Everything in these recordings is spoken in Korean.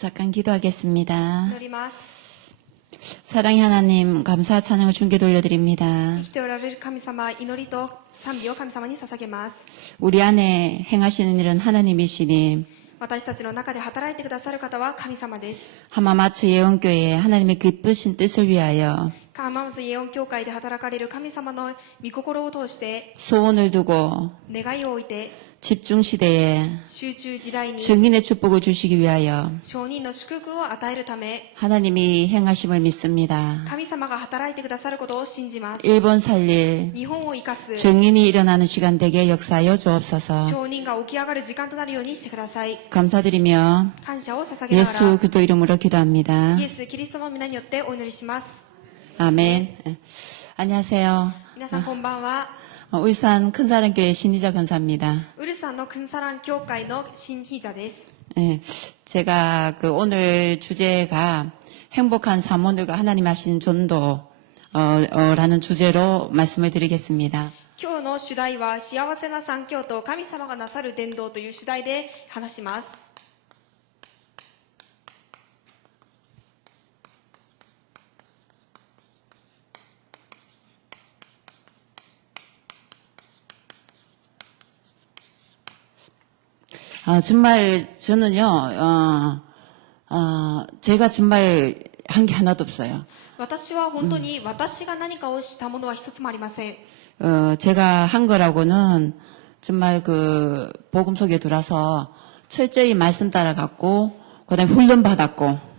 잠깐 기도하겠습니다. 祈ります。 사랑의 하나님, 감사 찬양을 주께 돌려드립니다. 生きておられる神様、祈りと賛美を神様に捧げます。 우리 안에 행하시는 일은 하나님이시니 私たちの中で働いてくださる方は神様です。 하마마츠 예언교회 하나님의 기쁘신 뜻을 위하여 浜松イエオン教会で働かれる神様の御心を通して 소원을 두고 願いを置いて 집중 시대에 集中時代に 증인의 축복을 주시기 위하여 承認の祝福を与えるため 하나님이 행하심을 믿습니다. 神様が働いてくださることを信じます。 일본 살릴 日本を生かす 증인이 일어나는 시간 되게 역사하여 주옵소서. 承認が起き上がる時間となるようにしてください。 감사드리며 感謝を捧げなが 예수 ら 그리스도 이름으로 기도합니다. イエス・キリストの皆によってお祈りします。 아멘. 안녕하세요. 皆さんこんばんは。 울산 큰사랑교회 신희자 권사입니다. ウルサンのクンサラン教会の新ヒジャです。 예, 제가 오늘 주제가 행복한 사모들과 하나님 하신 전도 라는 주제로 말씀을 드리겠습니다. 今日の主題は幸せな三教と神様がなさる伝道という主題で話します。 정말 저는요, 제가 정말 한 게 하나도 없어요. 私は本当に私が何かをしたものは一つもありません。 제가 한 거라고는 정말 복음 속에 들어서 철저히 말씀 따라갔고, 그 다음에 훈련 받았고,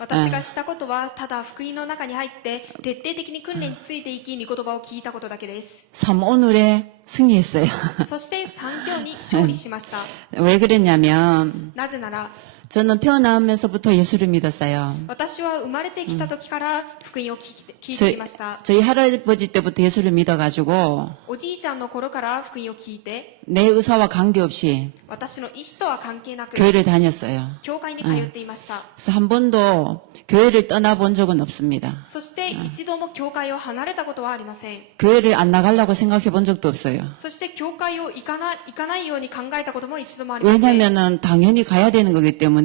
私がしたことはただ福音の中に入って徹底的に訓練についていき御言葉を聞いたことだけです。 3오늘에 승리했어요. そして三教に勝利しました。 왜 그랬냐면, なぜなら 저는 태어나면서부터 예수를 믿었어요. 私は生まれてきた時から福音を聞いてきました。 저희 할아버지 때부터 예수를 믿어가지고, おじいちゃんの頃から福音を聞いて 내 의사와 관계없이 私の意思とは関係なく 교회를 다녔어요. 教会に通っていました。 그래서 한 번도 교회를 떠나본 적은 없습니다. そして一度も教会を離れたことはありません。 교회를 안 나가려고 생각해 본 적도 없어요. そして教会を行かないように考えたことも一度もありません。 왜냐면은 당연히 가야 되는 거기 때문에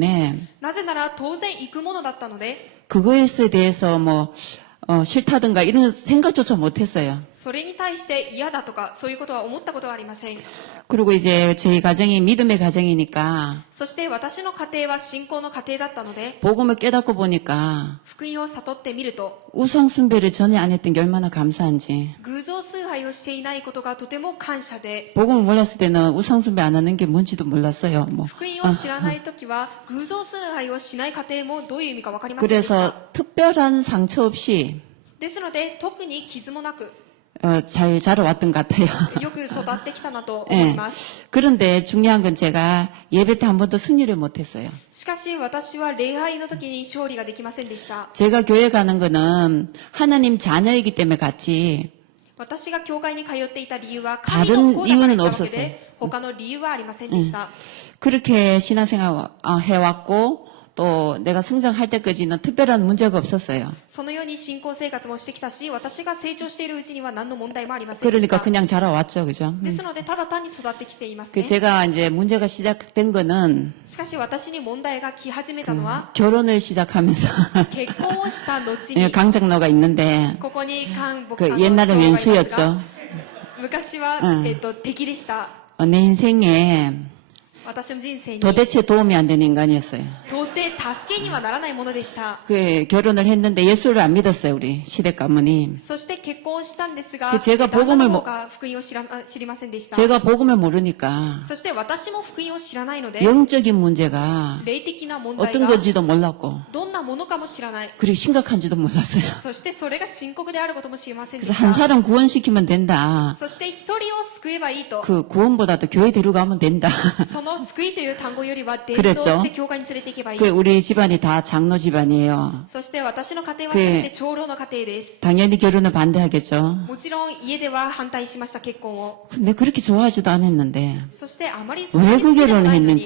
なぜなら当然行くものだったので 그거에 대해서 싫다든가 이런 생각조차 못 했어요. それに対して嫌だとかそういうことは思ったことはありません。 그리고 이제 저희 가정이 믿음의 가정이니까 そして私の家庭は信仰の家庭だったので 복음을 깨닫고 보니까 福音を悟ってみると 우상숭배를 전혀 안 했던 게 얼마나 감사한지. 偶像崇拝をしていないことがとても感謝で 복음을 몰랐을 때는 우상숭배 안 하는 게 뭔지도 몰랐어요. 福音を知らない時は偶像崇拝をしない家庭もどういう意味か分かりませんでした。 그래서 특별한 상처 없이 ですので特に傷もなく 잘 자라왔던 것 같아요. よく育ってきたなと思 예. います。 그런데 중요한 건 제가 예배 때 한 번도 승리를 못했어요. しかし私は礼拝の時に勝利ができませんでした。 제가 교회 가는 거는 하나님 자녀이기 때문에 갔지 私が教会に通っていた理由は神の子だから行ったわけで他の理由はありませんでした。 그렇게 신앙생활 해왔고 또 내가 성장할 때까지는 특별한 문제가 없었어요. そのように信仰生活もしてきたし、私が成長しているうちには何の問題もありませんでし 그러니까 た。 그냥 자라왔죠, 그죠? ですのでただ単に育ってきていますね。 제가 이제 문제가 시작된 거는 しかし私に問題が来始めたのは 결혼을 시작하면서 結婚をした後 예, に 강장로가 있는데 ここに僕 그 옛날은 왼수였죠. 昔は、敵でした。 내 인생에 私の人生に 도대체 도움이 안 되는 인간이었어요. 到底助けにはならないものでした。 결혼을 했는데 예수를 안 믿었어요, 우리 시댁 가문이. そして結婚したんですが、 제가 旦那 복음을 の方が福音を知りませんでした。 제가 복음을 모르니까 そして私も福音を知らないので、 영적인 문제가 霊的な問題 어떤 が 건지도 몰랐고 どんなものかも知らない。 그리고 심각한지도 몰랐어요. そしてそれが深刻であることも知りませんで 그래서 し 한 た。 사람 구원시키면 된다. そして一人を救えばいいと、 그 구원보다도 교회 데려가면 된다. その救いという単語よりは伝 그랬죠 道して教会に連れて行けばいい。 우리 집안이 다 장로 집안이에요. そして私の家庭は全て長老の家庭です。 당연히 결혼을 반대하겠죠. もちろん家では反対しました、結婚を。 근데 그렇게 좋아하지도 않았는데 そしてあまりそんなに好きでもないのに、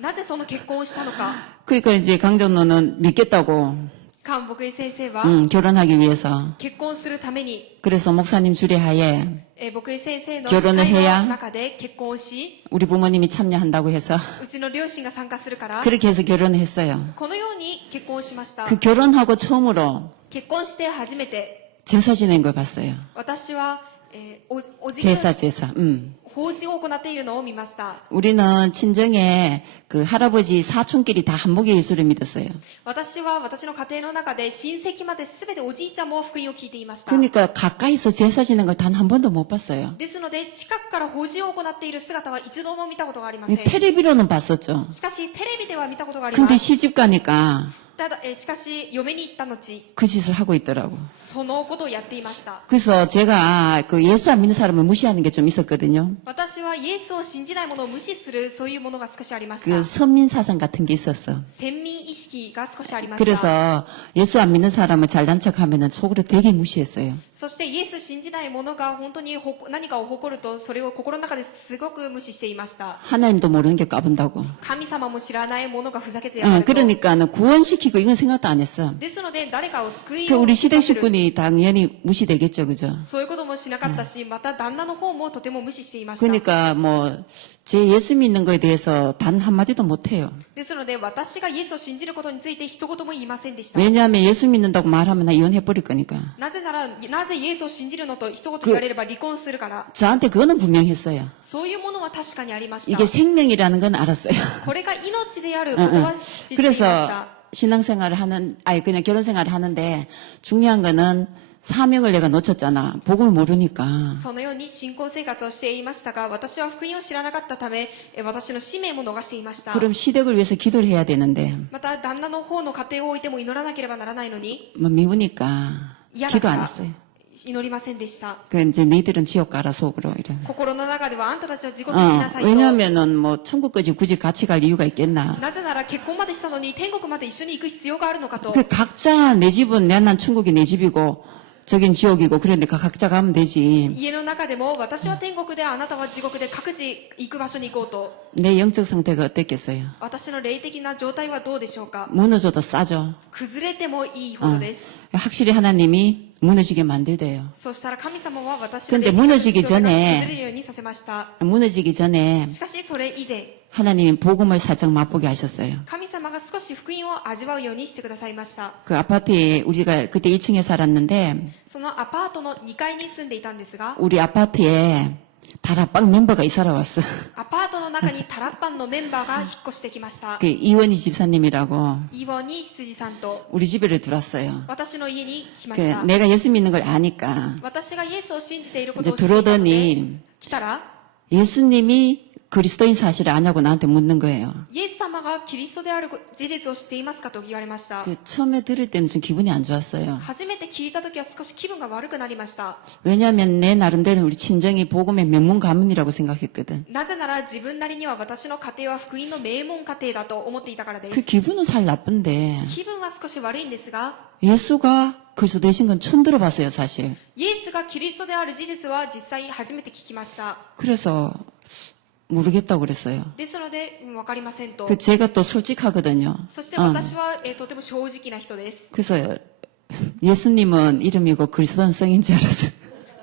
なぜその結婚をしたのか。 그러니까 이제 강정로는 믿겠다고 韓牧井先生は 결혼하기 위해서 結婚するために 그래서 목사님 주례하에 牧井先生の 결혼을 司会 해야 の中で結婚をし、 우리 부모님이 참여한다고 해서 うちの両親が参加するから、 그렇게 해서 결혼을 했어요. このように結婚しました。 그 결혼하고 처음으로 結婚して初めて、 제사 지낸 걸 봤어요. 私は、おじぎを 제사. 法事を行っているのを見ました。 우리는 친정에 그 할아버지 사촌끼리 다 한복의 예수를 믿었어요. 私は私の家庭の中で親戚まで全ておじいちゃんも福音を聞いていました。 그러니까 가까이서 제사 지낸 걸 단 한 번도 못 봤어요. ですので、近くから法事を行っている姿は一度も見たことがありません。 텔레비로는 봤었죠. しかし、テレビでは見たことがあり 근데 ます。 시집 가니까 ただ、しかし、嫁に行った後、 그 짓을 하고 있더라고. そのことをやっていました。 그래서 제가 그 예수 안 믿는 사람을 무시하는 게 좀 있었거든요. 私はイエスを信じない者を無視する、そういうものが少しありまし 그 た。 선민 사상 같은 게 있었어. 先民意識が少しありました。 그래서 예수 안 믿는 사람을 잘난 척하면은 속으로 되게 무시했어요. そしてイエス信じない者が本当に何かを誇ると、それを心の中ですごく無視していました。 하나님도 모르는 게 까분다고. 神様も知らない者がふざけてやが 응, ると。 그러니까 구원시키고 이건 생각도 안 했어. ですので、誰かを救い 그 を 우리 さ 시댁 せる 식구니 당연히 무시되겠죠, 그죠? そういうこともしなかったし、また旦那の方もとても無視していました。 그러니까 제 예수 믿는 거에 대해서 단 한마디도 못해요. ですので、私がイエスを信じることについて一言も言いませんでした。 왜냐하면 예수 믿는다고 말하면 나 이혼해버릴 거니까. なぜなら、なぜイエスを信じるのと一言言われれば離婚するから。 저한테 그거는 분명했어요. そういうものは確かにありました。 이게 생명이라는 건 알았어요. これが命であることは知っていまし 그래서 た。 신앙생활을 그냥 결혼생활을 하는데 중요한 거는 사명을 내가 놓쳤잖아. 복음을 모르니까. そのように信仰生活をしていましたが、私は福音を知らなかったため、私の使命も逃していました。 그럼 시댁을 위해서 기도를 해야 되는데 また、旦那の方の家庭を置いても祈らなければならないのに、 미우니까 嫌だ 기도 か 안 ら 했어요. 祈りませんでした。 그 이제 너희들은 지옥 가라 속으로 이래. 心の中ではあんたたちは地獄に行きなさいと。 왜냐하면은 천국까지 굳이 같이 갈 이유가 있겠나. なぜなら結婚までしたのに天国まで一緒に行く必要があるのかと。 그 각자 내 집은 난 천국이 내 집이고 저긴 지옥이고 그런데 각자 가면 되지. 家の中でも私は天国であなたは地獄で各自行く場所に行こうと。 내 영적 상태가 어땠겠어요? 私の霊的な状態はどうでしょうか。 무너져도 싸죠. 崩れてもいいほどです。 확실히 하나님이 무너지게 만들대요. そしたら神様は私の 근데 霊的な 무너지기 状態が 전에 崩れるようにさせました。 무너지기 전에 しかしそれ以前、 하나님이 복음을 살짝 맛보게 하셨어요. 神様が少し福音を味わうようにしてくださいました。 그 아파트에 우리가 그때 1층에 살았는데 そのアパートの2階に住んでいたんですが、 우리 아파트에 다락방 멤버가 이사를 왔어. アパートの中にタラッパンのメンバーが引っ越してきました。 그 이원희 집사님이라고 イボに羊さんと 우리 집에를 들어왔어요. 私の家に来ま 그 した。 내가 예수 믿는 걸 아니까 私がイエスを信じていること 이제 を知っていたので 들어오더니 来たら、 예수님이 그리스도인 사실을 아냐고 나한테 묻는 거예요. イエス様がキリストである事実を知っていますかと言われました。 그 처음에 들을 때는 좀 기분이 안 좋았어요. 初めて聞いた時は少し気分が悪くなりました。 왜냐하면 내 나름대로 우리 친정이 복음의 명문 가문이라고 생각했거든. なぜなら自分なりには私の家庭は福音の名門家庭だと思っていたからで 그 す。 기분은 살 나쁜데 気分は少し悪いんですが、 예수가 그리스도 되신 건 처음 들어봤어요, 사실. イエスがキリストである事実は実際初めて聞きました。 그래서 모르겠다고 그랬어요. ですので、わかりませんと。 그 제가 또 솔직하거든요. そして私は、とても正直な人です。 그래서 예수님은 이름이고 그리스도는 성인 줄 알았어요.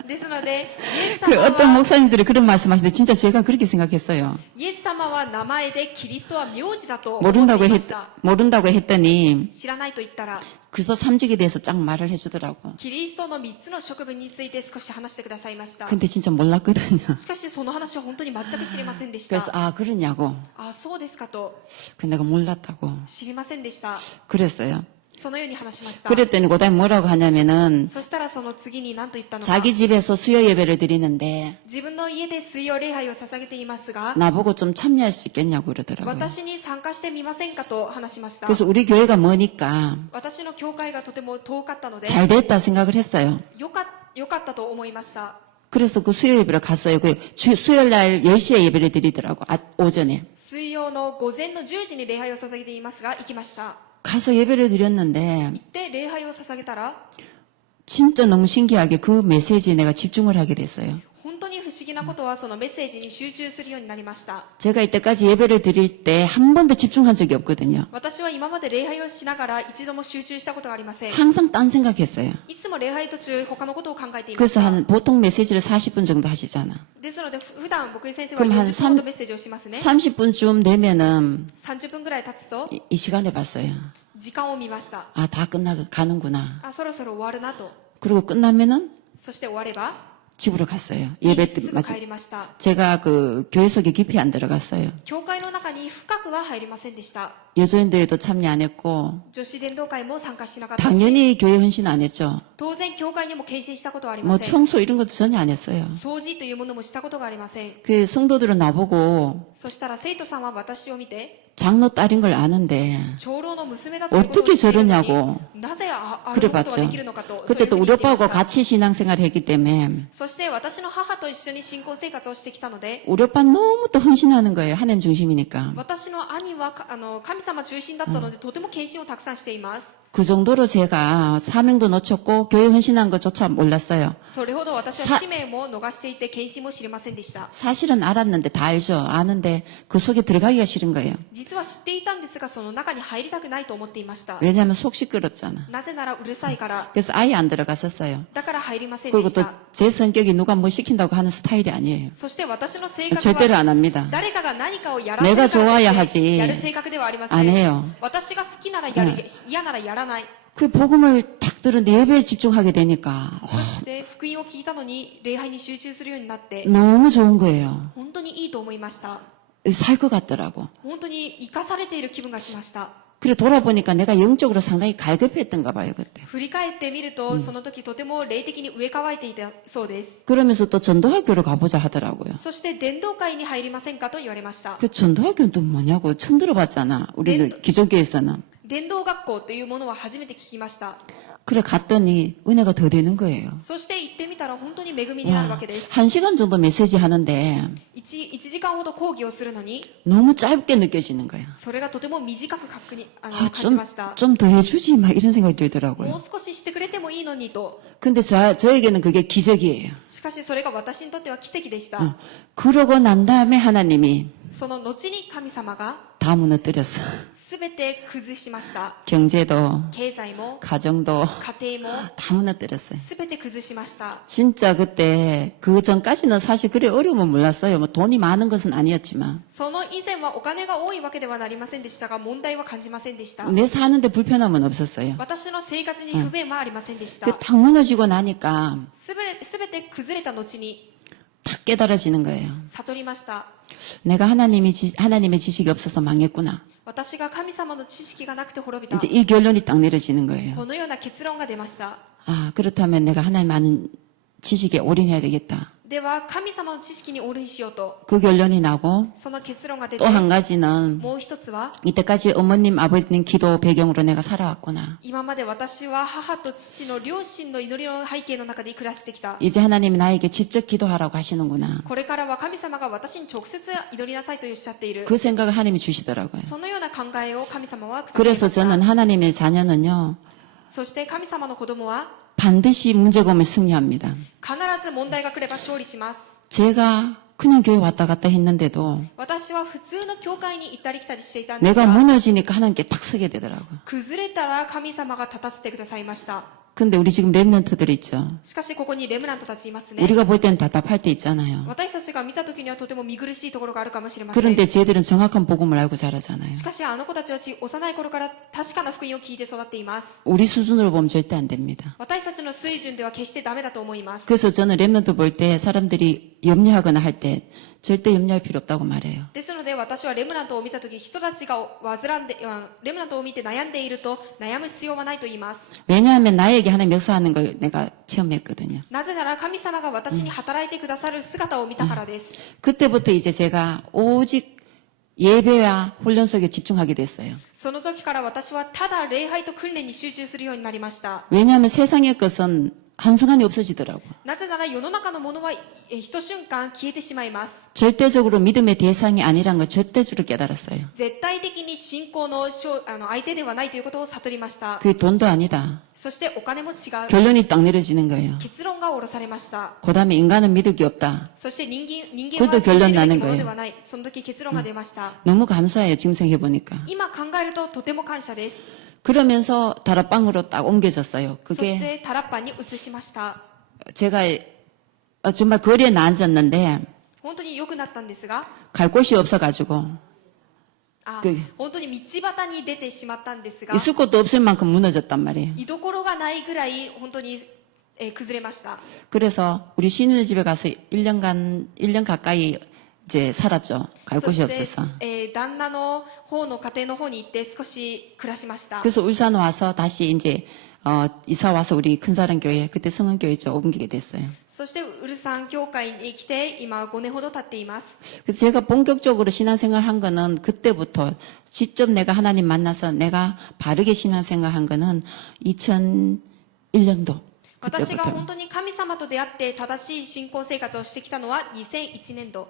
ですので、イエス 그 様 어떤 は、 목사님들이 그런 말씀하시는데 진짜 제가 그렇게 생각했어요. イエス様は名前でキリストは名字だと思っていました。 모른다고 했더니 知らないと言ったら、 그리스도 삼직에 대해서 쫙 말을 해주더라고. キリストの3つの職分について少し話してくださいました。 근데 진짜 몰랐거든요. しかしその話は本当に全く知りませんでし 그래서 た。 그러냐고. あ、そうですかと、 그 내가 몰랐다고. 知りませんでした。 그랬어요. そのように話しました。 그랬더니 그다음에 뭐라고 하냐면은 そしたらその次に何と言ったのか。 자기 집에서 수요 예배를 드리는데 自分の家で水曜礼拝を捧げていますが、 나보고 좀 참여할 수 있겠냐고 그러더라고요. 私に参加してみませんかと話しました。 그래서 우리 교회가 머니까 私の教会がとても遠かったので、 잘 됐다 생각을 했어요. よかったと思いました。 그래서 그 수요 예배를 갔어요. 수요일 날 10시에 예배를 드리더라고. 오전에. 水曜の午前の10時に礼拝を捧げていますが、行きました。 가서 예배를 드렸는데 行って礼拝を捧げたら、 진짜 너무 신기하게 그 메시지에 내가 집중을 하게 됐어요. 本当に不不思議なことはそのメッセージに集中するようになりました。 제가 이때까지 예배를 드릴 때 한 번도 집중한 적이 없거든요. 私は今まで礼拝をしながら一度も集中したことがありません。 항상 딴 생각했어요. いつも礼拝途中他のことを考えていまし 그래서 た。 한 보통 메시지를 40분 정도 하시잖아. ですので普段僕井先生は 그럼 한 40分ほどメッセージをしますね。 30분쯤 되면은 30分ぐらい経つと 이 시간에 봤어요. 時間を見ました。 아, 다 가는구나. あ、そろそろ終わるなと。 그리고 끝나면은 そして終われば 집으로 갔어요. 家 예배 にすぐ 때마저. 帰りました。 제가 그 교회 속에 깊이 안 들어갔어요. 教会の中に深くは入りませんでした。 여조인대회도 참여 안 했고 女子伝道会も参加しなかったし、 당연히 교회 헌신 안 했죠. 当然教会にも献身したことはありま 뭐 せん。 청소 이런 것도 전혀 안 했어요. 掃除というものもしたことがありません。 그 성도들은 나보고 そしたら生徒さんは私を見て、 장로 딸인 걸 아는데 長老の娘だということを 어떻게 知っているのに 저러냐고 なぜあることが 그래봤죠. できるのかと、 그때 또 そういうふうに 우리 言っていま 오빠하고 した。 같이 신앙생활을 했기 때문에 そして私の母と一緒に信仰生活をしてきたので、 우리 오빠 너무 또 헌신하는 거예요. 하나님 중심이니까. 私の兄は神様中心だったので、とても献身をたくさんしています。 그 정도로 제가 사명도 놓쳤고 교회 헌신한 것조차 몰랐어요. それほど私は使命も逃していて献身も知りませんでした。 사실은 알았는데 다 알죠. 아는데 그 속에 들어가기가 싫은 거예요. 実は知っていたんですが、その中に入りたくないと思っていました。 왜냐하면 속 시끄럽잖아. なぜならうるさいから。 그래서 아예 안 들어갔었어요. だから入りませんで 그리고 し 또 た。 제 성격이 누가 뭐 시킨다고 하는 스타일이 아니에요. そして私の性格 절대로 は 안 합니다. 誰かが何かをやらせる 내가 から 좋아야 といって 하지 やる性格ではありませ 안 ん。 해요. 私が好きならやる、嫌ならやらない。 그 복음을 딱 들었는데 예배에 집중하게 되니까 そして福音を聞いたのに礼拝に集中するようになって 너무 좋은 거예요. 本当にいいと思いました。 살 것 같더라고. 本当に生かされている気分がしました。 그래 돌아보니까 내가 영적으로 상당히 갈급했던가 봐요 그때. 振り返ってみると、その時とても霊的に植え替えていたそうです。 그러면서 또 전도학교로 가보자 하더라고요. そして伝道会に入りませんかと言われました。 그 전도학교는 또 뭐냐고 처음 들어봤잖아. 우리는 기존교회에서는. 伝道学校というものは初めて聞きました。 그래 갔더니 은혜가 더 되는 거예요. そして行ってみたら本当に恵みになるわ 와, けです。 1시간 정도 메시지 하는데 1時間ほど講義をするのに、 너무 짧게 느껴지는 거야. それがとても短く感じ 좀, ました。 좀 더 해주지 막 이런 생각이 も 들더라고요. う少ししてくれてもいいのにと。 근데 저에게는 그게 기적이에요. しかしそれが私にとっては奇跡でした。 그러고 난 다음에 하나님이 その後に神様が 다 무너뜨렸어. 全て崩しました。 경제도 経済も 가정도 家庭も 다 무너뜨렸어요. 全て崩しました。 진짜 그때 그 전까지는 사실 그래 어려움은 몰랐어요. 뭐 돈이 많은 것은 아니었지만 その以前はお金が多いわけではなりませんでしたが、問題は感じませんでした。 내 사는데 불편함은 없었어요. 私の生活に不便はありませんでした。 딱 무너지고 나니까 すべて崩れた後に 딱 깨달아지는 거예요. 悟りました。 내가 하나님의 지식이 없어서 망했구나. 私が神様の知識がなくて滅びた。 이제 이 결론이 딱 내려지는 거예요. このような結論が出ました。 아, 그렇다면 내가 하나님 아는 지식에 올인해야 되겠다. では、神様の知識にオールインしようと、 그 결론이 나고 その結論が出て 또 、한 가지는 もう一つは、 이때까지 어머님 아버님 기도 배경으로 내가 살아왔구나. 今まで私は母と父の両親の祈りの背景の中で暮らしてきた。 이제 하나님이 나에게 직접 기도하라고 하시는구나. これからは神様が私に直接祈りなさいとおっしゃっている。 그 생각을 하나님이 주시더라고요. そのような考えを神様はください 그래서 ました。 저는 하나님의 자녀는요, そして神様の子供は、 반드시 문제가 오면 승리합니다. 必ず問題が来れば勝利します。 제가 그냥 교회 왔다 갔다 했는데도 私は普通の教会に行ったり来たりしていたんです 내가 が、 무너지니까 하나님께 탁 서게 되더라고요. 崩れたら神様が立たせてくださいました。 근데 우리 지금 랩런트들 있죠. しかしここにレムナントたちいますね。 우리가 볼 때는 답답할 때 있잖아요. 私たちが見た時にはとても見苦しいところがあるかもしれません。 그런데 쟤들은 정확한 복음을 알고 자라잖아요. しかしあの子たちは幼い頃から確かな福音を聞いて育っています。 우리 수준으로 보면 절대 안 됩니다. 私たちの水準では決してダメだと思います。 그래서 저는 랩런트 볼 때 사람들이 염려하거나 할 때 절대 염려할 필요 없다고 말해요. ですので私はレムナントを見た時、人たちが患んで、レムナントを見て悩んでいると悩む必要はないと言います。 왜냐하면 나에게 하나님 역사하는 걸 내가 체험했거든요. なぜなら神様が私に働いてくださる姿を見たからです。 그때부터 이제 제가 오직 예배와 훈련 속에 집중하게 됐어요. その時から私はただ礼拝と訓練に集中するようになりました。 왜냐하면 세상의 것은 한순간에 없어지더라고. なぜなら世の中のものは一瞬間消えてしまいます。 절대적으로 믿음의 대상이 아니란 걸 절대적으로 깨달았어요. 絶対的に信仰の相手ではないということを悟りました。 그게 돈도 아니다. そしてお金も違う。 결론이 딱 내려지는 거예요. 結論が下ろされました。 그 다음에 인간은 믿을 게 없다. そして人間 그것도 は信じるべ 결론나는 きもの 거예요 ではない。その時結論が出ました。 너무 감사해요. 지금 생각해보니까. 今考えるととても感謝です。 그러면서 다락방으로 딱 옮겨졌어요. そし 그게 てタラッパンに移しました。 제가 정말 거리에 나앉았는데 本当に良くなったんですが、 갈 곳이 없어가지고 本当に道端に出てしまったんですが、 있을 곳도 없을 만큼 무너졌단 말이에요. 居所がないぐらい本当に、崩れました。 그래서 우리 시누네 집에 가서 1년 가까이 이제 살았죠. 갈 そ 곳이 して、 없어서. 旦那の方の家庭の方に行って少し暮らしました。 그래서 울산 와서 다시 이제 이사 와서 우리 큰사랑교회 그때 성은교회 쪽 옮기게 됐어요. そしてウルサン教会に来て今5年ほど経っています。 그래서 제가 본격적으로 신앙생활 한 거는 그때부터 직접 내가 하나님 만나서 내가 바르게 신앙생활 한 거는 2001년도 私が 그때부터. 本当に神様と出会って正しい信仰生活をしてきたのは2001年度。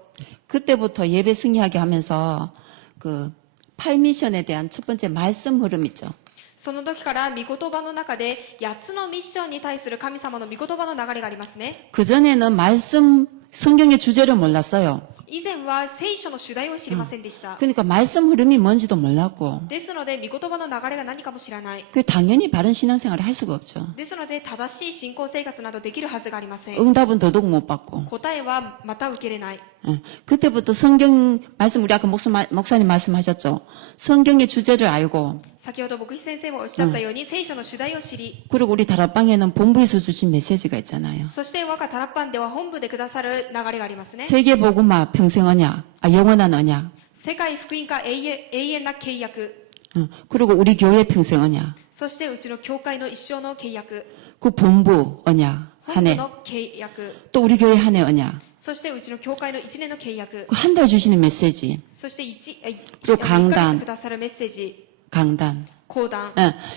그때부터 예배 승리하게 하면서 그 팔미션에 대한 첫 번째 말씀 흐름 있죠. その時から御言葉の中で8つのミッションに対する神様の御言葉の流れがありますね。 그전에는 말씀 성경의 주제를 몰랐어요. 以前は聖書の主題を知りませんでした。 그러니까 말씀 흐름이 뭔지도 몰랐고 ですので御言葉の流れが何かも知らない。 그 당연히 바른 신앙생활을 할 수가 없죠. ですので正しい信仰生活などできるはずがありません。 응답은 더더욱 못 받고. 答えはまた受けれない。 그때부터 성경 말씀 우리 아까 목사님 말씀하셨죠. 성경의 주제를 알고 先ほど牧師先生もおっしゃったように、聖書の主題を知り、 그리고 우리 다락방에는 본부에서 주신 메시지가 있잖아요. そして我がタラッパンでは本部でくださる流れがありますね。 세계복음화 평생 언약, 영원한 언약. 世界福音化永遠な契約。 그리고 우리 교회 평생 언약. そしてうちの教会の一生の契約。 그 본부 언약 本 한 部 해. の契約。 또 우리 교회 한 해 언약. そしてうちの教会の1年の契約。 그 한 달 주시는 메시지. そしてと1ヶ月 강단 くださるメッセージ。 강단. 講談。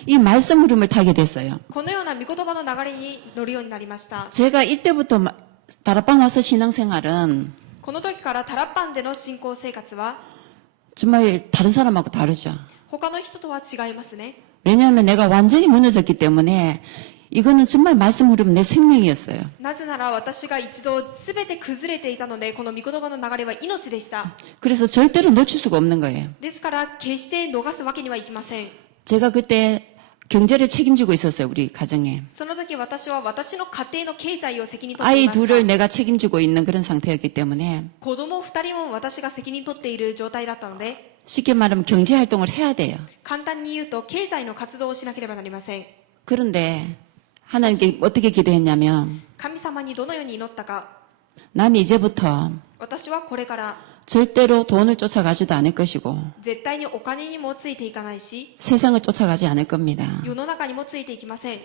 이 말씀 흐름을 타게 됐어요. このような御言葉の流れに乗るようになりました。 제가 이때부터 다락방 와서 신앙생활은 この時からタラッパンでの信仰生活は 정말 다른 사람하고 다르죠. 他の人とは違いますね。 왜냐하면 내가 완전히 무너졌기 때문에 이거는 정말 말씀 흐름 내 생명이었어요. なぜなら私が一度全て崩れていたので、この御言葉の流れは命でした。 그래서 절대로 놓칠 수가 없는 거예요. ですから決して逃すわけにはいきません。 제가 그때 경제를 책임지고 있었어요, 우리 가정에. その時私は私の家庭の経済を責任取って 아이 いまし 둘을 た。 내가 책임지고 있는 그런 상태였기 때문에 子供2人も私が責任取っている状態だったので、 쉽게 말하면 경제 활동을 해야 돼요. 簡単に言うと経済の活動をしなければなりません。 그런데 하나님께 어떻게 기도했냐면 神様にどのように祈ったか、 난 이제부터 私はこれから 절대로 돈을 쫓아가지도 않을 것이고 絶対にお金にもついていかないし、 세상을 쫓아가지 않을 겁니다. 世の中にもついていきません。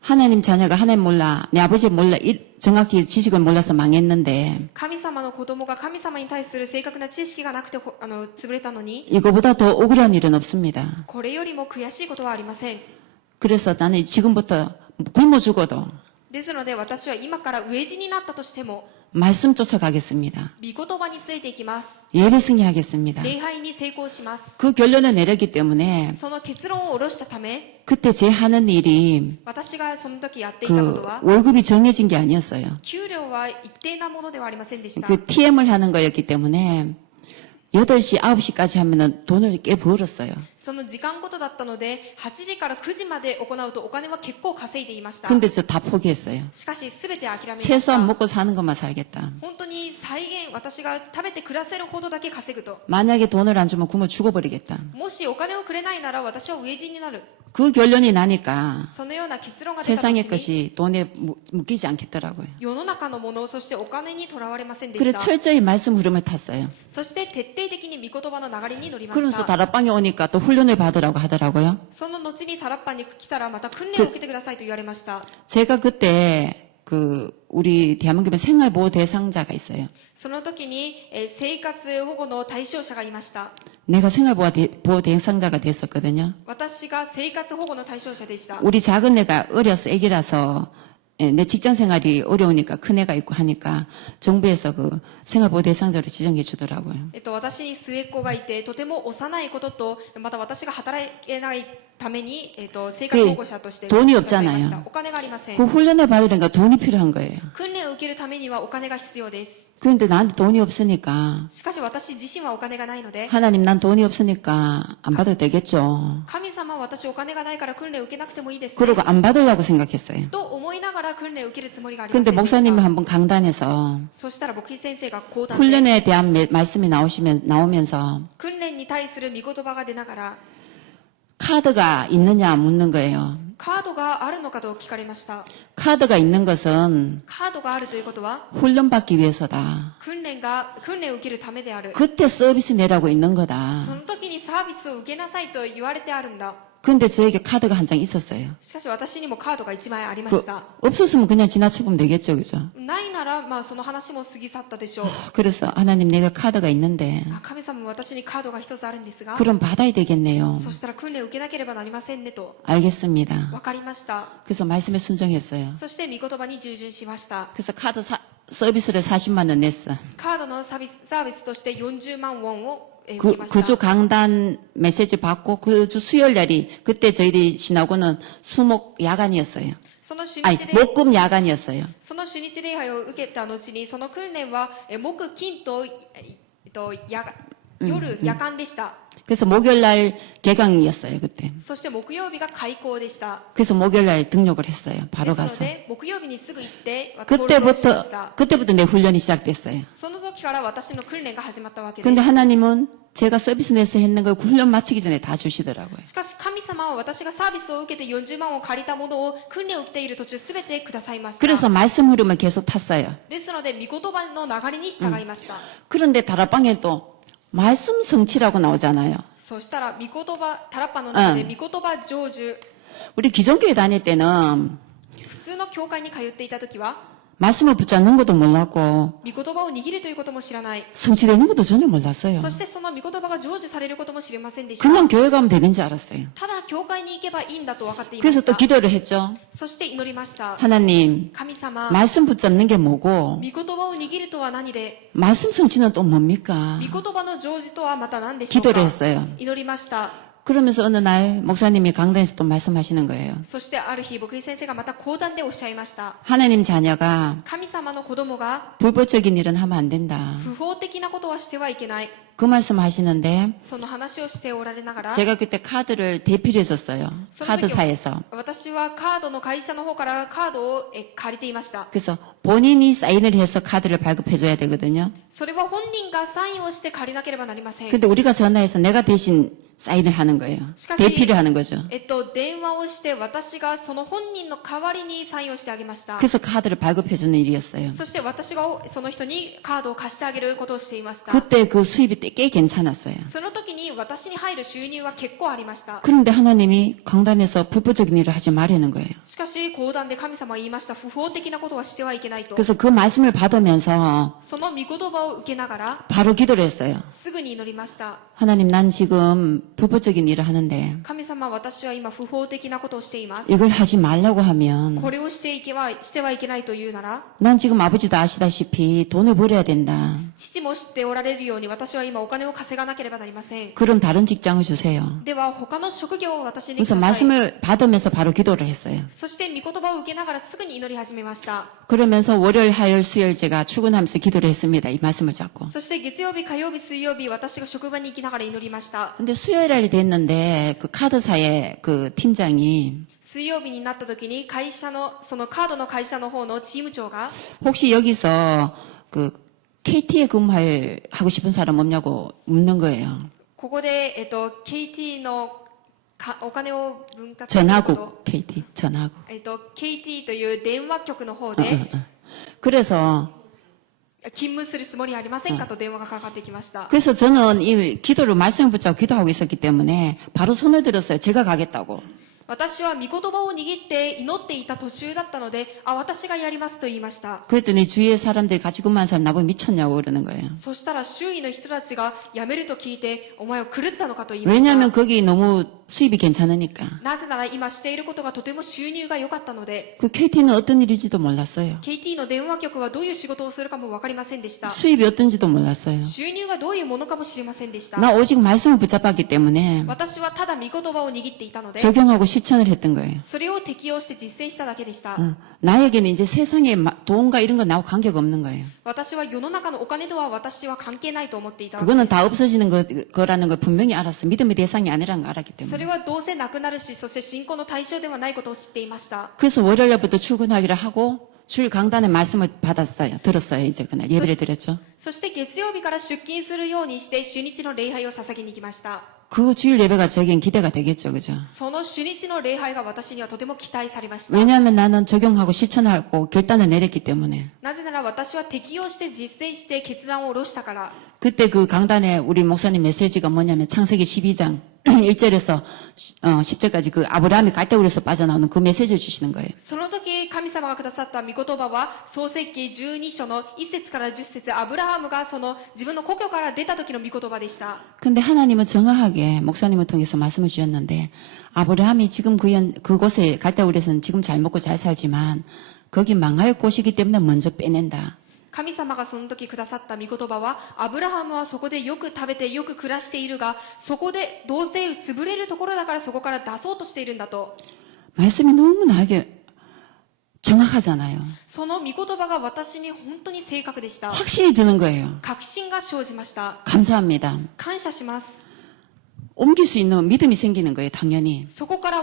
하나님 자녀가 하나님 몰라, 내 아버지 몰라, 정확히 지식을 몰라서 망했는데 神様の子供が神様に対する正確な知識がなくて潰れたのに、 이거보다 더 억울한 일은 없습니다. これよりも悔しいことはありません。 그래서 나는 지금부터 굶어 죽어도 ですので私は今から飢え死になったとしても 말씀 쫓아가겠습니다. 御言葉についていきます。 예배 승리하겠습니다. 礼拝に成功します。 그 결론을 내렸기 때문에 その結論を下ろしたため、 그때 제 하는 일이 私がその時やっていたこと 그 は、 월급이 정해진 게 아니었어요. 給料は一定なものではありませんでした。 그 TM을 하는 거였기 때문에 8시, 9시까지 하면은 돈을 꽤 벌었어요. その時間ごとだったので、8時から9時まで行うとお金は結構稼いでいました。 근데 저 다 포기했어요. しかし全て諦めまし 최소한 た。 먹고 사는 것만 살겠다. 本当に再現、私が食べて暮らせるほどだけ稼ぐと。 만약에 돈을 안 주면 굶어 죽어버리겠다. もしお金をくれないなら私は飢え死になる。 그 결론이 나니까 そのような結論が出た後 세상의 に、 것이 돈에 묶이지 않겠더라고요. 世の中のもの、そしてお金にとらわれませんで 그래서 した。 철저히 말씀 흐름을 탔어요. そして徹底的に御言葉の流れに乗りまし 그러면서 た。 다락방에 오니까 또 훈련을 받으라고 하더라고요. その後にタラッパに来たらまた訓練を受けてくださいと言われました。 제가 그때 우리 대한민국에 생활보호 대상자가 있어요. その時に、生活保護の対象者がいました。 내가 생활보호 대상자가 됐었거든요. 私が生活保護の対象者でした。 우리 작은 애가 어려서 애기라서 내 직장 생활이 어려우니까 큰애가 있고 하니까 정부에서 그 생활보호 대상자로 지정해 주더라고요. 私に末っ子がいて、とても幼いことと、また私が働けないために、生活保護者として돈이 くださいました 없잖아요. お金がありません。 그 훈련을 받으려니까 돈이 필요한 거예요. 訓練を受けるためにはお金が必要です。 그런데 나한테 돈이 없으니까 しかし私自身はお金がないので、 하나님 난 돈이 없으니까 안 받아도 되겠죠. 神様は私お金がないから訓練を受けなくてもいいですね。 그러고 안 받으려고 생각했어요. と思いながら訓練を受けるつもりがありませ 근데 んでし 목사님이 た。 한번 강단에서 そしたら牧師先生が講談で 훈련에 대한 말씀이 나오면서 訓練に対する御言葉が出ながら、 카드가 있느냐 묻는 거예요. カードがあるのかと聞かれました。 카드가 있는 것은 カードがあるということは、 훈련받기 위해서다. 訓練を受けるためである。 그때 서비스 내라고 있는 거다. その時にサービスを受けなさいと言われてあるんだ。 근데 저에게 카드가 한 장 있었어요. しかし私にもカードが1枚ありま 그 した。 없었으면 그냥 지나쳐보면 되겠죠, 그죠? ないなら、その話も過ぎ去ったでしょう。 그래서 하나님 내가 카드가 있는데 神様も私にカードが一つあるんですが、 그럼 받아야 되겠네요. そしたら訓練を受けなければなりませんねと。 알겠습니다. わかりました。 그래서 말씀에 순종했어요. そして御言葉に従順しました。 그래서 카드 서비스를 40만 원 냈어. カードのサービスとして40万ウォンを受けました。 그 주 강단 메시지 받고 그 주 수요일 날이 그때 저희들이 지나고는 수목 야간이었어요. その主 아니 日礼 목금 야간이었어요. その主日礼拝を受けた後に、その訓練は木金と、夜夜間でした。 그래서 목요일 날 개강이었어요 그때. そして木曜日が開校でした。 그래서 목요일 날 등록을 했어요. で 바로 すの 가서. で木曜日にすぐ行って登録をし 그때부터 ました。 그때부터 내 훈련이 시작됐어요. その時から私の訓練が始まったわけで 근데 す。 하나님은 제가 서비스 내서 했는 걸 훈련 마치기 전에 다 주시더라고요. しかし神様は私がサービスを受けて40万を借りたものを訓練を受けている途中すべてくださいました。 그래서 말씀 흐름을 계속 탔어요. ですので御言葉の流れに従いました。 그런데 다락방에 또 말씀 성취라고 나오잖아요. そしたら御言葉タラッパの中で御言葉成就、 우리 기존교회 다닐 때는 普通の教会に通っていた時は 말씀을 붙잡는 것도 몰랐고 御言葉を握るということも知らない。 성취되는 것도 전혀 몰랐어요. そしてその御言葉が成就されることも知りませんでした。 그냥 교회 가면 되는 줄 알았어요. ただ教会に行けばいいんだと分かっていま 그래서 し 또 た。 기도를 했죠. そして祈りました。 하나님 神様、 말씀 붙잡는 게 뭐고 御言葉を握るとは何で、 말씀 성취는 또 뭡니까? 御言葉の成就とはまた何でしょうか。 기도를 했어요. 祈りました。 그러면서 어느 날 목사님이 강단에서 또 말씀하시는 거예요. そしてある日牧師先生がまた講談でおっしゃいました。 하나님 자녀가 神様の子供が 불법적인 일은 하면 안 된다. 不法的なことはしてはいけない。 그 말씀 하시는데 その話をしておられながら、 제가 그때 카드를 대필해 줬어요. 카드사에서. 私はカードの会社の方からカードを借りていました。 그래서 본인이 사인을 해서 카드를 발급해 줘야 되거든요. それは本人がサインをして借りなければなりません。 근데 우리가 전화해서 내가 대신 사인을 하는 거예요. 대필을 하는 거죠. 電話をして私がその本人の代わりにサインをしてあげました。 그래서 카드를 발급해 주는 일이었어요. そして私がその人にカードを貸してあげることをしていました。 그때 그 수입이 꽤 괜찮았어요. その時に私に入る収入は結構ありました。 그런데 하나님이 강단에서 불법적인 일을 하지 말라는 거예요. しかし講談で神様は言いました。不法的なことはしてはいけないと。 그래서 그 말씀을 받으면서 その御言葉を受けながら 바로 기도를 했어요. すぐに祈りました。 하나님 난 지금 불법적인 일을 하는데 神様、私は今不法的なことをしています。 이걸 하지 말라고 하면 これをしてはいけないというなら、 난 지금 아버지도 아시다시피 돈을 벌어야 된다. 父も知っておられるように私は今お金を稼がなければなりません。 그럼 다른 직장을 주세요. では他の職業を私にく 그래서 ださい。 말씀을 받으면서 바로 기도를 했어요. そして御言葉を受けながらすぐに祈り始めました。 그러면서 월요일, 화요일, 수요일 제가 출근하면서 기도를 했습니다. 이 말씀을 잡고. そして月曜日、火曜日、水曜日、私が職場に行きながら祈りました。 근데 수요일 날이 됐는데 그 카드사의 그 팀장이 水曜日になった時に会社の、そのカードの会社の方のチーム長が、 혹시 여기서 그 KT에 하고 싶은 사람 없냐고 묻는 거예요. ここで、KT のお金を分割 전화국 KT 전화국. KT という電話局の方で、 그래서 勤務するつもりありませんかと電話がかかってきました。 그래서 저는 이 기도를 말씀 붙잡고 기도하고 있었기 때문에 바로 손을 들었어요. 제가 가겠다고. 私は御言葉を握って祈っていた途中だったので、あ、私がやりますと言いました。 그랬더니 주위의 사람들이 같이 근무하는 사람 나보고 미쳤냐고 그러는 거예요. そしたら周囲の人たちが辞めると聞いて、お前は狂ったのかと言いました。 왜냐하면 거기 너무 수입이 괜찮으니까. なぜなら今していることがとても収入が良かったので、 그 KT는 어떤 일인지도 몰랐어요. KT の電話局はどういう仕事をするかも分かりませんでした。 수입이 어떤지도 몰랐어요. 収入がどういうものかも知りませんでした。 나 오직 말씀을 붙잡았기 때문에 私はただ御言葉を握っていたので、 적용하고 실천을 했던 거예요. それを適用して実践しただけでした。 나에게는 이제 세상에 돈과 이런 거 나하고 관계가 없는 거예요. 私は世の中のお金とは私は関係ないと思っていたわけ 그거는 です。 다 없어지는 거라는 걸 분명히 알았어. 믿음의 대상이 아니라는 걸 알았기 そ 때문에. れはどうせなくなるし、そして信仰の対象ではないことを知っていました。 그래서 월요일부터 출근하기를 하고 주일 강단의 말씀을 받았어요. 들었어요. 이제 그날 예배를 드렸죠. そして月曜日から出勤するようにして主日の礼拝を捧げに行きました。 그 주일 예배가 저에겐 기대가 되겠죠. 그죠? その主日の礼拝が私にはとても期待されました。 왜냐하면 나는 적용하고 실천하고 결단을 내렸기 때문에. なぜなら私は適用して実践して決断を下ろしたから。 그때 그 강단에 우리 목사님 메시지가 뭐냐면 창세기 12장 1절에서 10절까지 그 아브라함이 갈대우리에서 빠져나오는 그 메시지를 주시는 거예요. その時神様がくださった御言葉は創世記12章の1節から10節、アブラハムがその自分の故郷から出た時の御言葉でした。 근데 하나님은 정확하게 목사님을 통해서 말씀을 주셨는데 아브라함이 지금 그곳에 갈대우리에서는 지금 잘 먹고 잘 살지만 거기 망할 곳이기 때문에 먼저 빼낸다. 神様がその時くださった御言葉は、アブラハムはそこでよく食べてよく暮らしているが、そこでどうせ潰れるところだからそこから出そうとしているんだと。 말씀이 너무 나에게 정확하잖아요. その御言葉が私に本当に正確でした。 확신이 드는 거예요. 確信が生じました。 감사합니다. 感謝します。 옮길 수 있는 믿음이 생기는 거예요. 당연히. そこから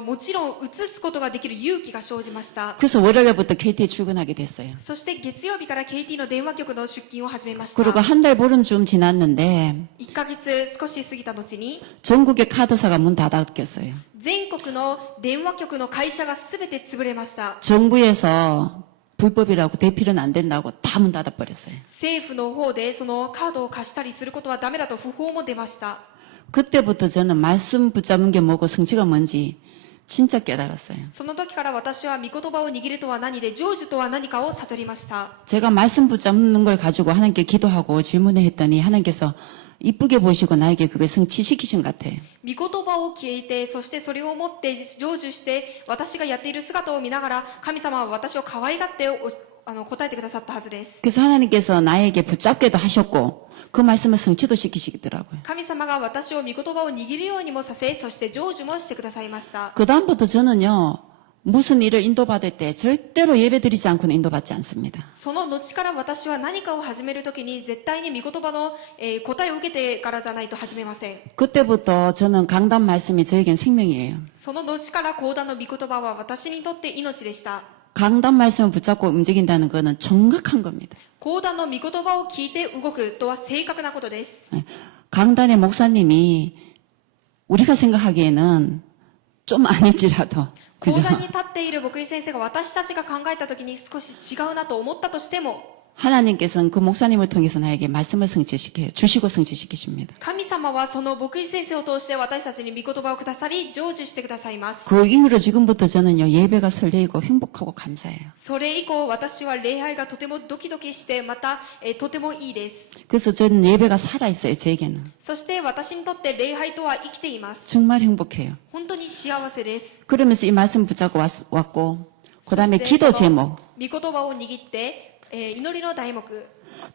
もちろん移すことができる勇気が生じました。 그래서 월요일부터 KT에 출근하게 됐어요. そして月曜日から KT の電話局の出勤を始めました。 그리고 한 달 보름쯤 지났는데 1ヶ月少し過ぎた後に、 전국의 카드사가 문 닫았겠어요. 全国の電話局の会社が全て潰れました。 정부에서 불법이라고 대필은 안 된다고 다 문 닫아버렸어요. 政府の方でそのカードを貸したりすることはダメだと不法も出ました。 그때부터 저는 말씀 붙잡은 게 뭐고 성취가 뭔지 진짜 깨달았어요. その時から私は御言葉を握るとは何で、成就とは何かを悟りました。 제가 말씀 붙잡는 걸 가지고 하나님께 기도하고 질문을 했더니 하나님께서 이쁘게 보시고 나에게 그걸 성취시키신 것 같아요. 御言葉を聞いて、そしてそれを持って成就して、私がやっている姿を見ながら、神様は私を可愛がって答えてくださったはずです。 그래서 하나님께서 나에게 붙잡게도 하셨고 그 말씀을 성취도 시키시더라고요. 神様が私を御言葉を握るようにもさせ、そして成就もしてくださいました。 그 다음부터 저는요 무슨 일을 인도받을 때 절대로 예배드리지 않고는 인도받지 않습니다. その後から私は何かを始めるときに絶対に御言葉の、答えを受けてからじゃないと始めません。 그때부터 저는 강단 말씀이 저에겐 생명이에요. その後から講談の御言葉は私にとって命でした。 강단 말씀을 붙잡고 움직인다는 것은 정확한 겁니다. 講談の御言葉を聞いて動くとは正確なことです。 강단의 목사님이 우리가 생각하기에는 좀 아닐지라도 講 그죠? 談に立っている牧師先生が私たちが考えたときに少し違うなと思ったとしても、 하나님께서는 그 목사님을 통해서 나에게 말씀을 주시고 성취시키십니다. 神様はその牧師先生を通して私たちに御言葉をくださり成就してくださいます。 그 이후로 지금부터 저는요 예배가 설레이고 행복하고 감사해요. それ以降私は礼拝がとてもドキドキしてまた、とてもいいです。 그래서 저는 예배가 살아있어요 저에게는. そして私にとって礼拝とは生きています。 정말 행복해요. 本当に幸せです。 그러면서 이 말씀 붙잡고 왔고 그 다음에 そして 기도 その 제목. 御言葉を握って、祈りの題目、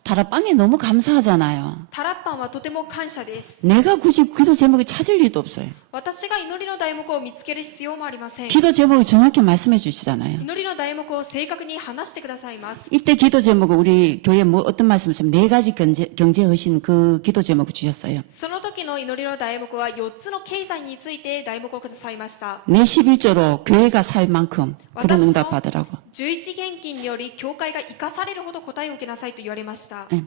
다락방에 너무 감사하잖아요. タラッパンはとても感謝です。 내가 굳이 기도 제목을 찾을 일도 없어요. 私が祈りの題目を見つける必要もありません。 기도 제목을 정확히 말씀해 주시잖아요. 祈りの題目を正確に話してくださいます。 이때 기도 제목을 우리 교회 뭐 어떤 말씀을 하시면 네 가지 경제 하신 그 기도 제목을 주셨어요. その時の祈りの題目は4つの経済について題目をくださいました。 내 11조로 교회가 살 만큼 그런私の 응답 받으라고. 11献金により教会が生かされるほど答えを受けなさいと言われました。 예.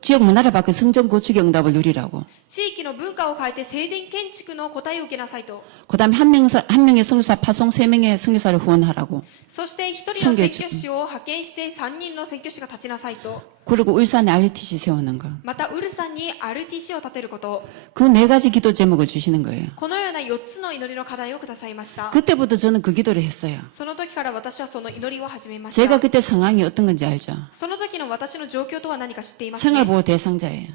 지역 문화를 바꿔 성전 구축의 응답을 누리라고. 地域の文化を変えて聖殿建築の答えを受けなさいと。 그 다음에 한 명의 성교사 파송 3명의 성교사를 후원하라고. そして一人の宣教師を派遣して3人の宣教師が立ちなさいと。 그리고 울산에 RTC 세우는 거. またウルサンに RTC を建てること。 그 네 가지 기도 제목을 주시는 거예요. このような4 4つの祈りの課題をくださいました。 그때부터 저는 그 기도를 했어요. その時から私はその祈りを始めまし 제가 た。 그때 상황이 어떤 건지 알죠? その時の私の状況とは何か知っていますね。 생활보호 대상자예요.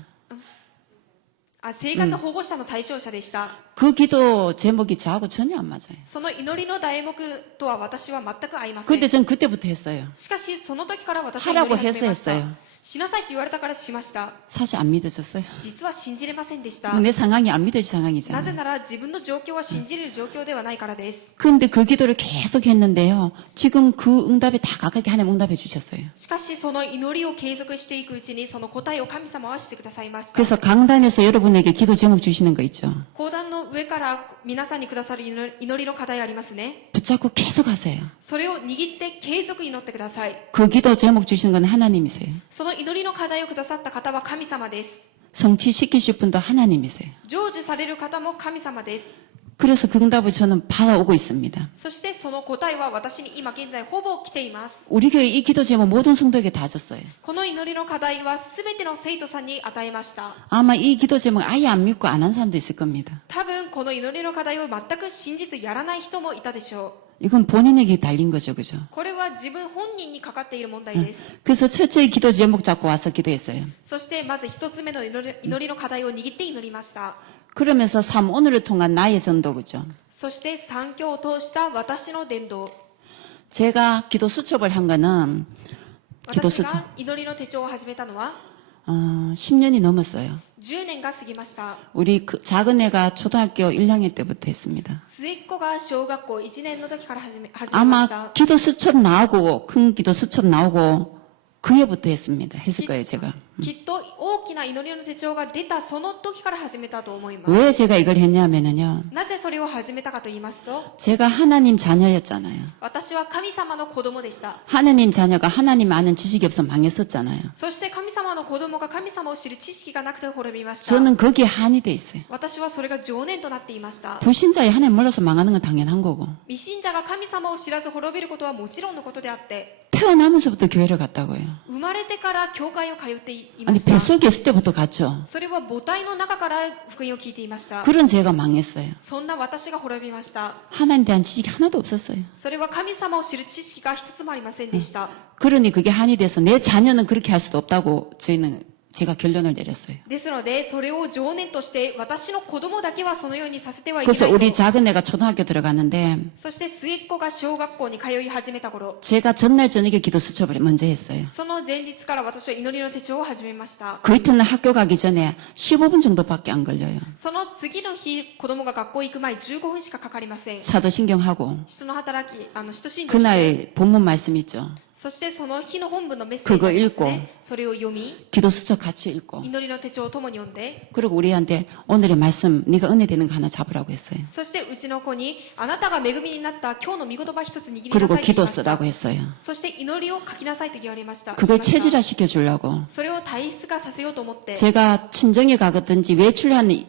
生活保護者の対象者でした。 그 기도 제목이 저하고 전혀 안 맞아요. その祈りの題目とは私は全く合いません。 근데 전 그때부터 했어요. しかしその時から私は祈 하라고 り始めまし 해서 た。 했어요. しなさいと言われたからしました。 사실 안 믿어졌어요. 実は信じれませんでした。 내 상황이 안 믿어질 なぜ 상황이잖아요. なら自分の状況は信じれる状況ではないからです。 근데 그 기도를 계속 했는데요. 지금 그 응답이 다 가깝게 하나님 응답해 주셨어요. しかしその祈りを継続していくうちにその答えを神様はしてくださいました。 그래서 강단에서 여러분에게 기도 제목 주시는 거 있죠. 講談の上から皆さんにくださる祈りの課題ありますね。 붙잡고 계속 하세요. それを握って継続祈ってください。 그 기도 제목 주시는 건 하나님이세요. その祈りの課題をくださった方は神様です。 성취시키실 분도 하나님이세요. 成就される方も神様です。 그래서 그 응답을 저는 받아오고 있습니다. そしてその答えは私に今現在ほぼ来ています。 우리 교회 이 기도 제목 모든 성도에게 다 줬어요. この祈りの課題は全ての生徒さんに与えました。 아마 이 기도 제목 아예 안 믿고 안 한 사람도 있을 겁니다. 多分この祈りの課題を全く信じずやらない人もいたでしょう。 이건 본인에게 달린 거죠, 그죠? これは自分本人にかかっている問題です。 그래서 첫째 기도 제목 잡고 와서 기도했어요. そしてまず一つ目の祈りの課題を握って祈りました。 그러면서 3오늘을 통한 나의 전도, 그죠? そして三教を通した私の伝道。 제가 기도 수첩을 한 거는 기도 私 수첩 が祈りの手帳を始めたのは 10년이 넘었어요. 10年が過ぎました。 우리 그 작은 애가 초등학교 1학년 때부터 했습니다. 末っ子が小学校1年の時から始めました。 아마 기도 수첩 나오고 큰 기도 수첩 나오고 그 해부터 했습니다. 했을 거예요, 제가. きっと大きな祈りの手帳が出たその時から始めたと思います。 왜 제가 이걸 했냐면요. なぜそれを始めたかと言いますと、 제가 하나님 자녀였잖아요. 私は神様の子供でした。 하나님 자녀가 하나님 아는 지식이 없어 망했었잖아요. そして神様の子供が神様を知る知識がなくて滅びました。 저는 거기에 한이 돼 있어요. 私はそれが常念となっていました。 불신자의 하나님 몰라서 망하는 건 당연한 거고 未信者が神様を知らず滅びることはもちろんのことであって、 태어나면서부터 교회를 갔다고요. 生まれてから教会を通っていま 아니 した。 뱃속에 있을 때부터 갔죠. それは母体の中から福音を聞いていました。 그런 제가 망했어요. そんな私が滅びました。 하나님에 대한 지식이 하나도 없었어요. それは神様を知る知識が一つもありませんでした。 그러니 그게 한이 돼서 내 자녀는 그렇게 할 수도 없다고 제가 결론을 내렸어요. ですので、それを常念として私の子供だけはそのようにさせてはいけ 그래서 ない 우리 と。 작은 애가 초등학교 들어가는데 そして末っ子が小学校に通い始めた頃、 제가 전날 저녁에 기도 수첩을 먼저 했어요. その前日から私は祈りの手帳を始めました。 그 이튿날 학교 가기 전에 15분 정도밖에 안 걸려요. その次の日、子供が学校行く前15分しかかかりません。 사도신경하고 人の働き、使徒信条して、 그날 본문 말씀 있죠. そしてその日の本文のメッセージ 그거 をです 읽고 ね、それを読み、 기도 수첩 같이 읽고 祈りの手帳を共に読んで、 그리고 우리한테 오늘의 말씀 네가 은혜 되는 거 하나 잡으라고 했어요. そしてうちの子に、あなたが恵みになった今日の御言葉一つ握りな 그리고 さいと言い 기도 ました。 쓰라고 했어요. そして祈りを書きなさいと言われました。 그걸 言いました 체질화 시켜주려고 それを体質化させようと思って、 제가 친정에 가거든지 외출하는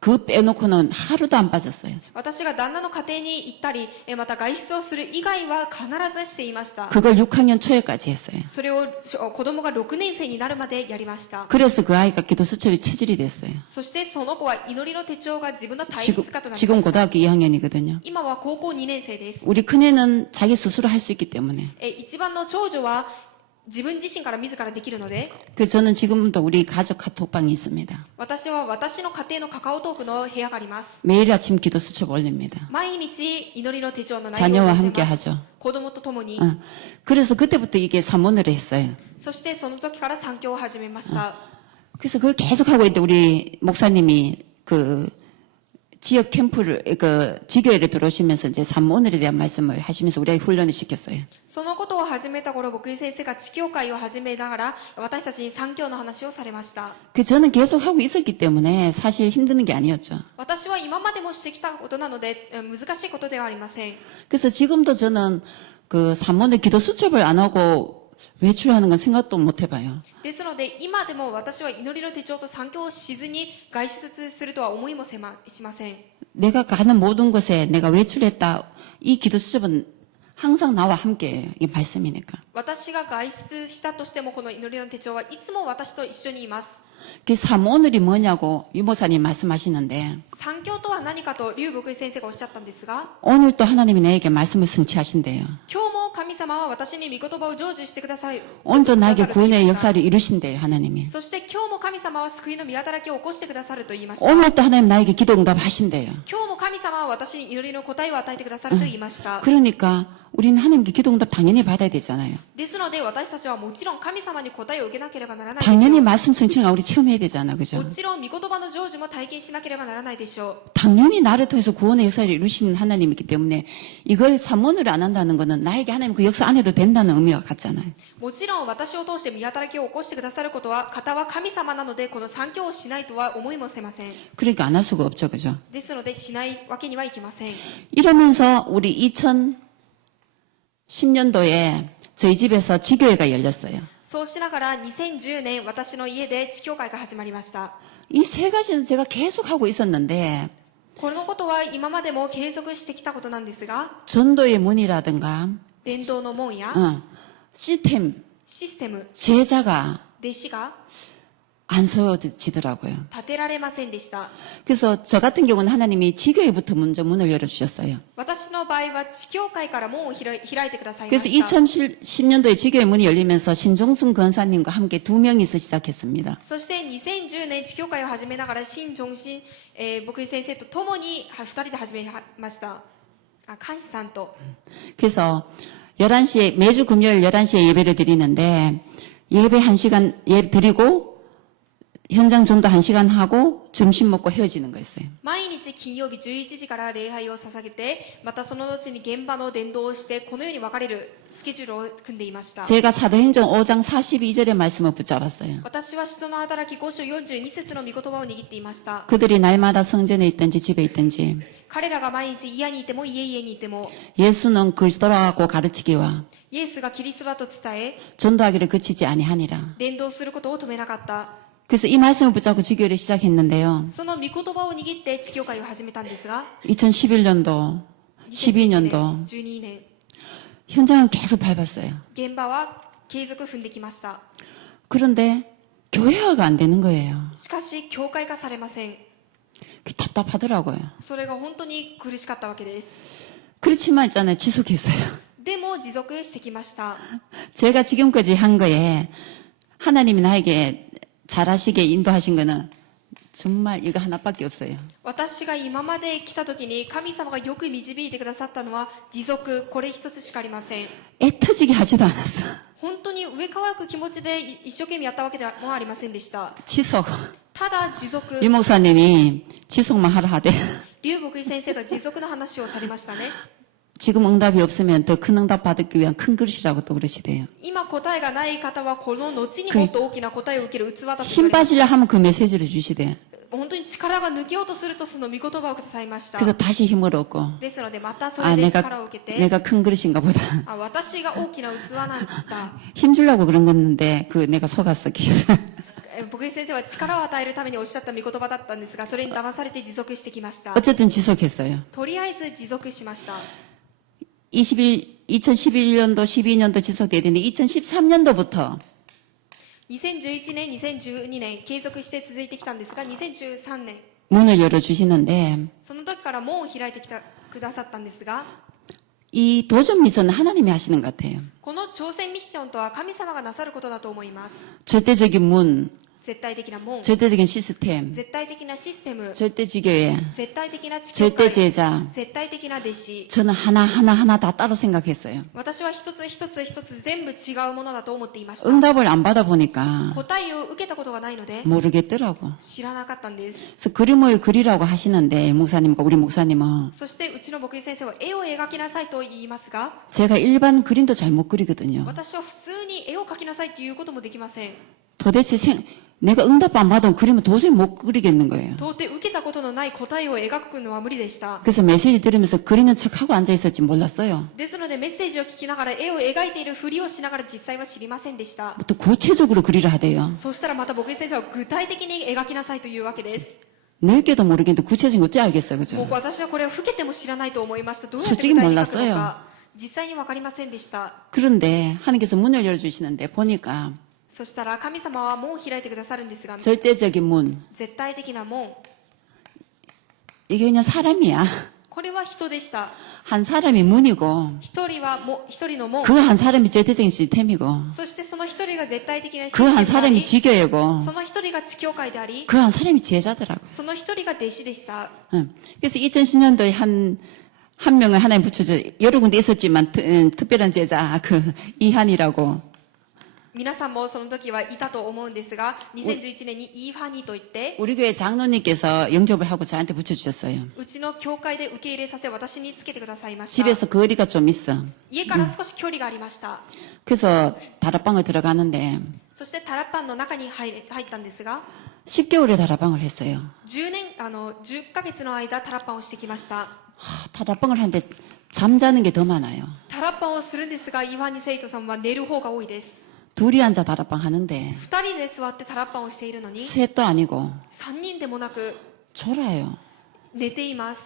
그 빼놓고는 하루도 안 빠졌어요. 私が旦那の家庭に行ったり、また外出をする以外は必ずしていました。 그걸 6학년 초에까지 했어요. それを子供が6年生になるまでやりました。 그래서 그 아이가 기도 수첩이 체질이 됐어요. そしてその子は祈りの手帳が自分の体質化となり 지금 ました。 고등학교 2학년이거든요. 今は高校2年生です。 우리 큰애는 자기 스스로 할 수 있기 때문에. 一番の長女は自分自身から自らできるので、 그 저는 지금도 우리 가족 카톡방이 있습니다. 私は私の家庭のカカオトークの部屋があります。 매일 아침 기도 수첩 올립니다. 毎日祈りの手帳の内容 자녀와 を載 함께 せます。 하죠. 子供と共に。 그래서 그때부터 이게 사문으로 했어요. そしてその時から参教を始めました。 그래서 그걸 계속 하고 있는데 우리 목사님이 그 지역 캠프를 지교회를 들어오시면서 이제 산모늘에 대한 말씀을 하시면서 우리에게 훈련을 시켰어요. そのことを始めた頃、僕井先生が地教会を始めながら、私たちに三教の話をされました。 그 저는 계속 하고 있었기 때문에 사실 힘드는 게 아니었죠. 私は今までもしてきたことなので、難しいことではありません。 그래서 지금도 저는 그 산모늘 기도 수첩을 안 하고 외출하는 건 생각도 못 해봐요. ですので、今でも私は祈りの手帳と三教をしずに外出するとは思いもしません。 내가 가는 모든 곳에 내가 외출했다. 이 기도 수첩은 항상 나와 함께해요. 이게 말씀이니까. 私が外出したとしても、この祈りの手帳はいつも私と一緒にいます。그 사모늘이 뭐냐고 유모사님 말씀하시는데 三教とは何かと劉牧井先生がおっしゃったんですが、 오늘 또 하나님이 나에게 말씀을 성취하신대요. 今日も神様は私に御言葉を成就してください。 오늘도 나에게 くださると言いま 구원의 した 역사를 이루신대요, 하나님이. そして今日も神様は救いの御働きを起こしてくださると言いました。 오늘 또 하나님 나에게 기도 응답하신대요. 今日も神様は私に祈りの答えを与えてくださると言いました。 그러니까 우리는 하나님께 기도 응답 당연히 받아야 되잖아요. ですので私たちはもちろん神様に答えを受けなければならないでしょ 당연히 う。 말씀 성취가 우리 체험해야 되잖아, 그죠? もちろん御言葉の成就も体験しなければならないでしょう。 당연히 나를 통해서 구원의 역사를 이루시는 하나님이기 때문에 이걸 사모를 안 한다는 거는 나에게 하나님 그 역사 안 해도 된다는 의미가 같잖아요. もちろん私を通して御働きを起こしてくださることは方は神様なのでこの三教をしないとは思いもせません。 그러니까 안 할 수가 없죠, 그죠? ですのでしないわけにはいきません。 이러면서 우리 2010년도에 저희 집에서 지교회가 열렸어요. そうしながら2010年私の家で地教会が始まりました。 이 세 가지는 제가 계속 하고 있었는데 このことは今までも継続してきたことなんですが、 전도의 문이라든가 伝道の門や 시스템, システム、 제자가 弟子が 안 세워지더라고요. 立てられませんでした。 그래서 저 같은 경우는 하나님이 지교회부터 먼저 문을 열어주셨어요. 私の場合は地教会から門を開いてくださいま 그래서 した。 2010년도에 지교회 문이 열리면서 신종순 권사님과 함께 2명이서 시작했습니다. そして2010年地教会を始めながら新正信、牧井先生と共に2人で始めました。監視さんと。 그래서 11시에 매주 금요일 11시에 예배를 드리는데 예배 1시간 드리고 현장 전도 1시간 하고 점심 먹고 헤어지는 거였어요. 毎日金曜日11時から礼拝を捧げて、またその後に現場の伝道をして、このように分かれるスケジュールを組んでいました。 제가 사도행전 5장 42절의 말씀을 붙잡았어요. 私は使徒の働き5章42節の御言葉を握っていました。 그들이 날마다 성전에 있든지 집에 있든지 彼らが毎日家にいても家々にいても、 예수는 그리스도라고 가르치기와 イエスがキリストだと伝え、 전도하기를 그치지 아니하니라. 伝道することを止めなかった。 그래서 이 말씀을 붙잡고 지교를 시작했는데요. その御言葉を握って地教会を始めたんですが、 2011년도, 12년도 12年、 현장은 계속 밟았어요. 現場は継続踏んできました。 그런데 교회화가 안 되는 거예요. しかし、教会化されません。 그게 답답하더라고요. それが本当に苦しかったわけです。 그렇지만 있잖아요. 지속했어요. でも持続してきました。 제가 지금까지 한 거에 하나님이 나에게 잘하시게 인도하신 거는 정말 이거 하나밖에 없어요. 私が今まで来た時に神様がよく導いてくださったのは持続、これ一つしかありません。 애 터지게 하지도 않았어. 本当に上乾く気持ちで一生懸命やったわけでもありませんでした。 지속. ただ持続、 유 목사님이 지속만 하라 하대. 劉牧井先生が持続の話をされましたね。 지금 응답이 없으면 더 큰 응답 받기 위한 큰 그릇이라고 또 그러시대요. 今答えがない方はこの後にもっと大きな答えを受ける器だと言わ 힘 れます。 빠지려 하면 그 메시지를 주시대. 本当に力が抜けようとするとその御言葉をくださいました。 그래서 다시 힘을 얻고 ですのでまたそ 아 れで 내가 力を受けて、 내가 큰 그릇인가 보다. 私が大きな器なんだ。 힘 주려고 그런 건데 그 내가 속았어 계속. 牧井先生は力を与えるためにおっしゃった御言葉だったんですが、それに騙されて持続してきました。 어쨌든 지속했어요. とりあえず持続しました。 2011년도 12년도 지속돼야 되는데 2013년도부터 2011年、2012年継続して続いてきたんですが、2013年 문을 열어주시는데 その時から門を開いてくださったんですが、 이 도전 미션은 하나님이 하시는 것 같아요. この挑戦ミッションとは神様がなさることだと思います。 절대적인 문, 絶対的な門、 절대적인 시스템, 絶対的なシステム、 절대 지교회, 絶対的な地教 절대 会、 제자. 絶対的な弟子。 저는 하나 다 따로 생각했어요. 私は一つ一つ一つ全部違うものだと思っていました。 응답을 안 받아보니까 答えを受けたことがないので 모르겠더라고. 知らなかったんです。 그래서 그림을 그리라고 하시는데 목사님과 우리 목사님은 そしてうちの牧井先生は絵を描きなさいと言いますが、 제가 일반 그림도 잘 못 그리거든요. 私は普通に絵を描きなさいっていうこともできません。 도대체 내가 응답 안 받으면 그림을 도저히 못 그리겠는 거예요. 到底受けたことのない答えを描くのは無理でした。 그래서 메시지 들으면서 그리는 척하고 앉아있었지 몰랐어요. ですのでメッセージを聞きながら絵を描いているふりをしながら実際は知りませんでした。 또 구체적으로 그리라 하대요. そしたらまた牧井先生は具体的に描きなさいというわけです。 넓게도 모르겠는데 구체적인 거 어찌 알겠어요, もう 그죠? 私はこれを老けても知らないと思いました。どうやって具体に描くのか実際に分かりませんでした。 그런데 하나님께서 문을 열어주시는데 보니까 そしたら神様は門を開いてくださるんですが、 절대적인 문. 絶対的な門、 이게 그냥 사람이야. これは人でした。 한 사람이 문이고 一人の門、 그 한 사람이 절대적인 시스템이고 そしてその一人が絶対的なシス 그 テ 한 ムであ 사람이 り、 지교회고 その一人が地教会であり、 그 한 사람이 제자더라고. その一人が弟子でした。 그래서 2010년도에 한 명을 하나님 붙여줘. 여러 군데 있었지만 특별한 제자 그 이한이라고. 皆さんもその時はいたと思うんですが、2011年にイーファニーといって、 우리 교회 장로님께서 영접을 하고 저한테 붙여주셨어요. うちの教会で受け入れさせ私につけてくださいました。 집에서 거리가 좀 있어. 家から少し距離がありました。 그래서 다락방을 들어가는데 そしてタラッパンの中に入ったんですが、 10개월에 다락방을 했어요. 10ヶ月の間タラッパンをしてきました。 다락방을 하는데 잠자는 게 더 많아요. タラッパンをするんですが、イワニ生徒さんは寝る方が多いです。 둘이 앉아 다락방 하는데 2人で座ってタラッパンをしているのに、 셋도 아니고 3人でもなく 졸아요. 寝ています。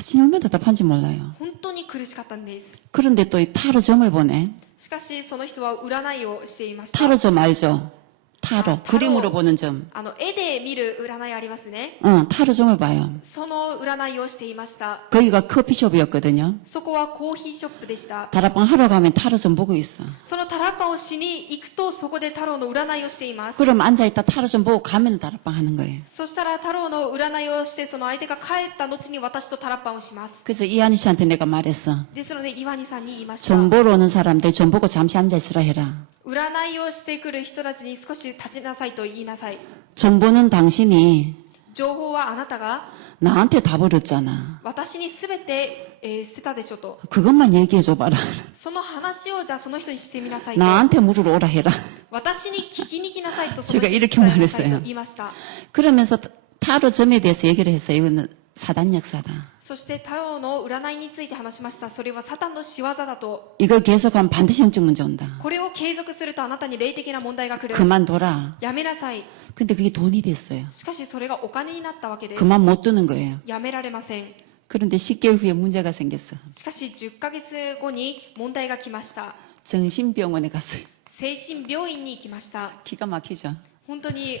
지금 얼마나 답답한지 몰라요. 本当に苦しかったんです。 그런데 또 이 타로 점을 보네. しかしその人は占いをしていました。 타로 점 알죠? 타로. 아, 타로. 그림으로 보는 점. 絵で見る占いありますね。 응, 타로 점을 봐요. その占いをしていました。 거기가 커피숍이었거든요. そこはコーヒーショップでした。 다락방 하러 가면 타로 점 보고 있어. そのタラッパンをしに行くと、そこで太郎の占いをしています。 그럼 앉아있다 타로 점 보고 가면 다락방 하는 거예요. そしたら太郎の占いをして、その相手が帰った後に私とタラッパンをします。 그래서 이한희 씨한테 내가 말했어. ですので岩にさんに言いました。 점 보러 오는 사람들 점 보고 잠시 앉아있으라 해라. 占いをしてくる人たちに少し立ちなさいと言いなさい。 점 보는 당신이 情報はあなたが 나한테 다 버렸잖아. 私に全て、捨てたでしょと。 그것만 얘기해줘봐라. その話をじゃあその人にしてみなさいと。 나한테 물으러 오라 해라. 私に聞きに来なさいと、その 제가 人に 이렇게 伝えなさいと 말했어요. 言いました。 그러면서 타로 점에 대해서 얘기를 했어요. 이거는 사단 역사다. そして太郎の占いについて話しました。それはサタンの仕業だと。 이거 계속하면 반드시 영적 문제 온다. これを継続するとあなたに霊的な問題が来る。 그만둬라. やめなさい。 근데 그게 돈이 됐어요. しかしそれがお金になったわけです。 그만 못 두는 거예요. やめられません。 그런데 10개월 후에 문제가 생겼어. しかし10ヶ月後に問題が来ました。 정신병원에 갔어요. 精神病院に行きました。 기가 막히죠. 本当に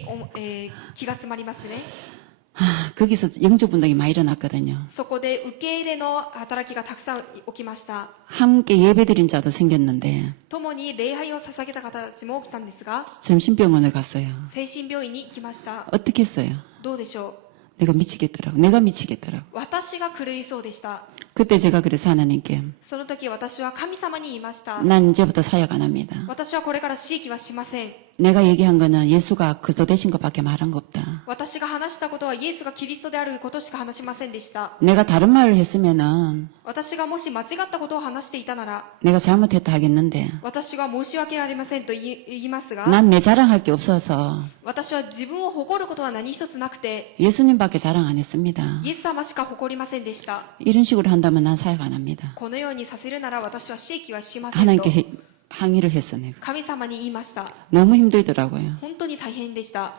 気が詰まりますね。 거기서 영적 운동이 많이 일어났거든요. そこで受け入れの働きがたくさん起きました。 함께 예배드린 자도 생겼는데 共に礼拝を捧げた方たちも起きたんですが、 정신병원에 갔어요. 精神病院に行きました。 어떻게 했어요? どうでしょ 내가 미치겠더라고. 내가 미치겠더라고. う。私が狂いそうでした。 그때 제가 그래서 하나님께 その時私は神様に言いました。 난 이제부터 사역 안 합니다. 私はこれから私益はしません。 내가 얘기한 거는 예수가 그리스도 되신 것밖에 말한 거 없다. 私が話したことはイエスがキリストであることしか話しませんでした。 내가 다른 말을 했으면은 私がもし間違ったことを話していたなら、 내가 잘못했다 하겠는데 私が申し訳ありませんと言いますが、 난 내 자랑할 게 없어서 私は自分を誇ることは何一つなくて、 예수님밖에 자랑 안 했습니다. イエス様しか誇りませんでした。 이런 식으로 한다면 난 사역 안 합니다. このようにさせるなら私は私益はしませんと 하나님께 항의를 했어 내가. 神様に言いました。 너무 힘들더라고요. 本当に大変でした。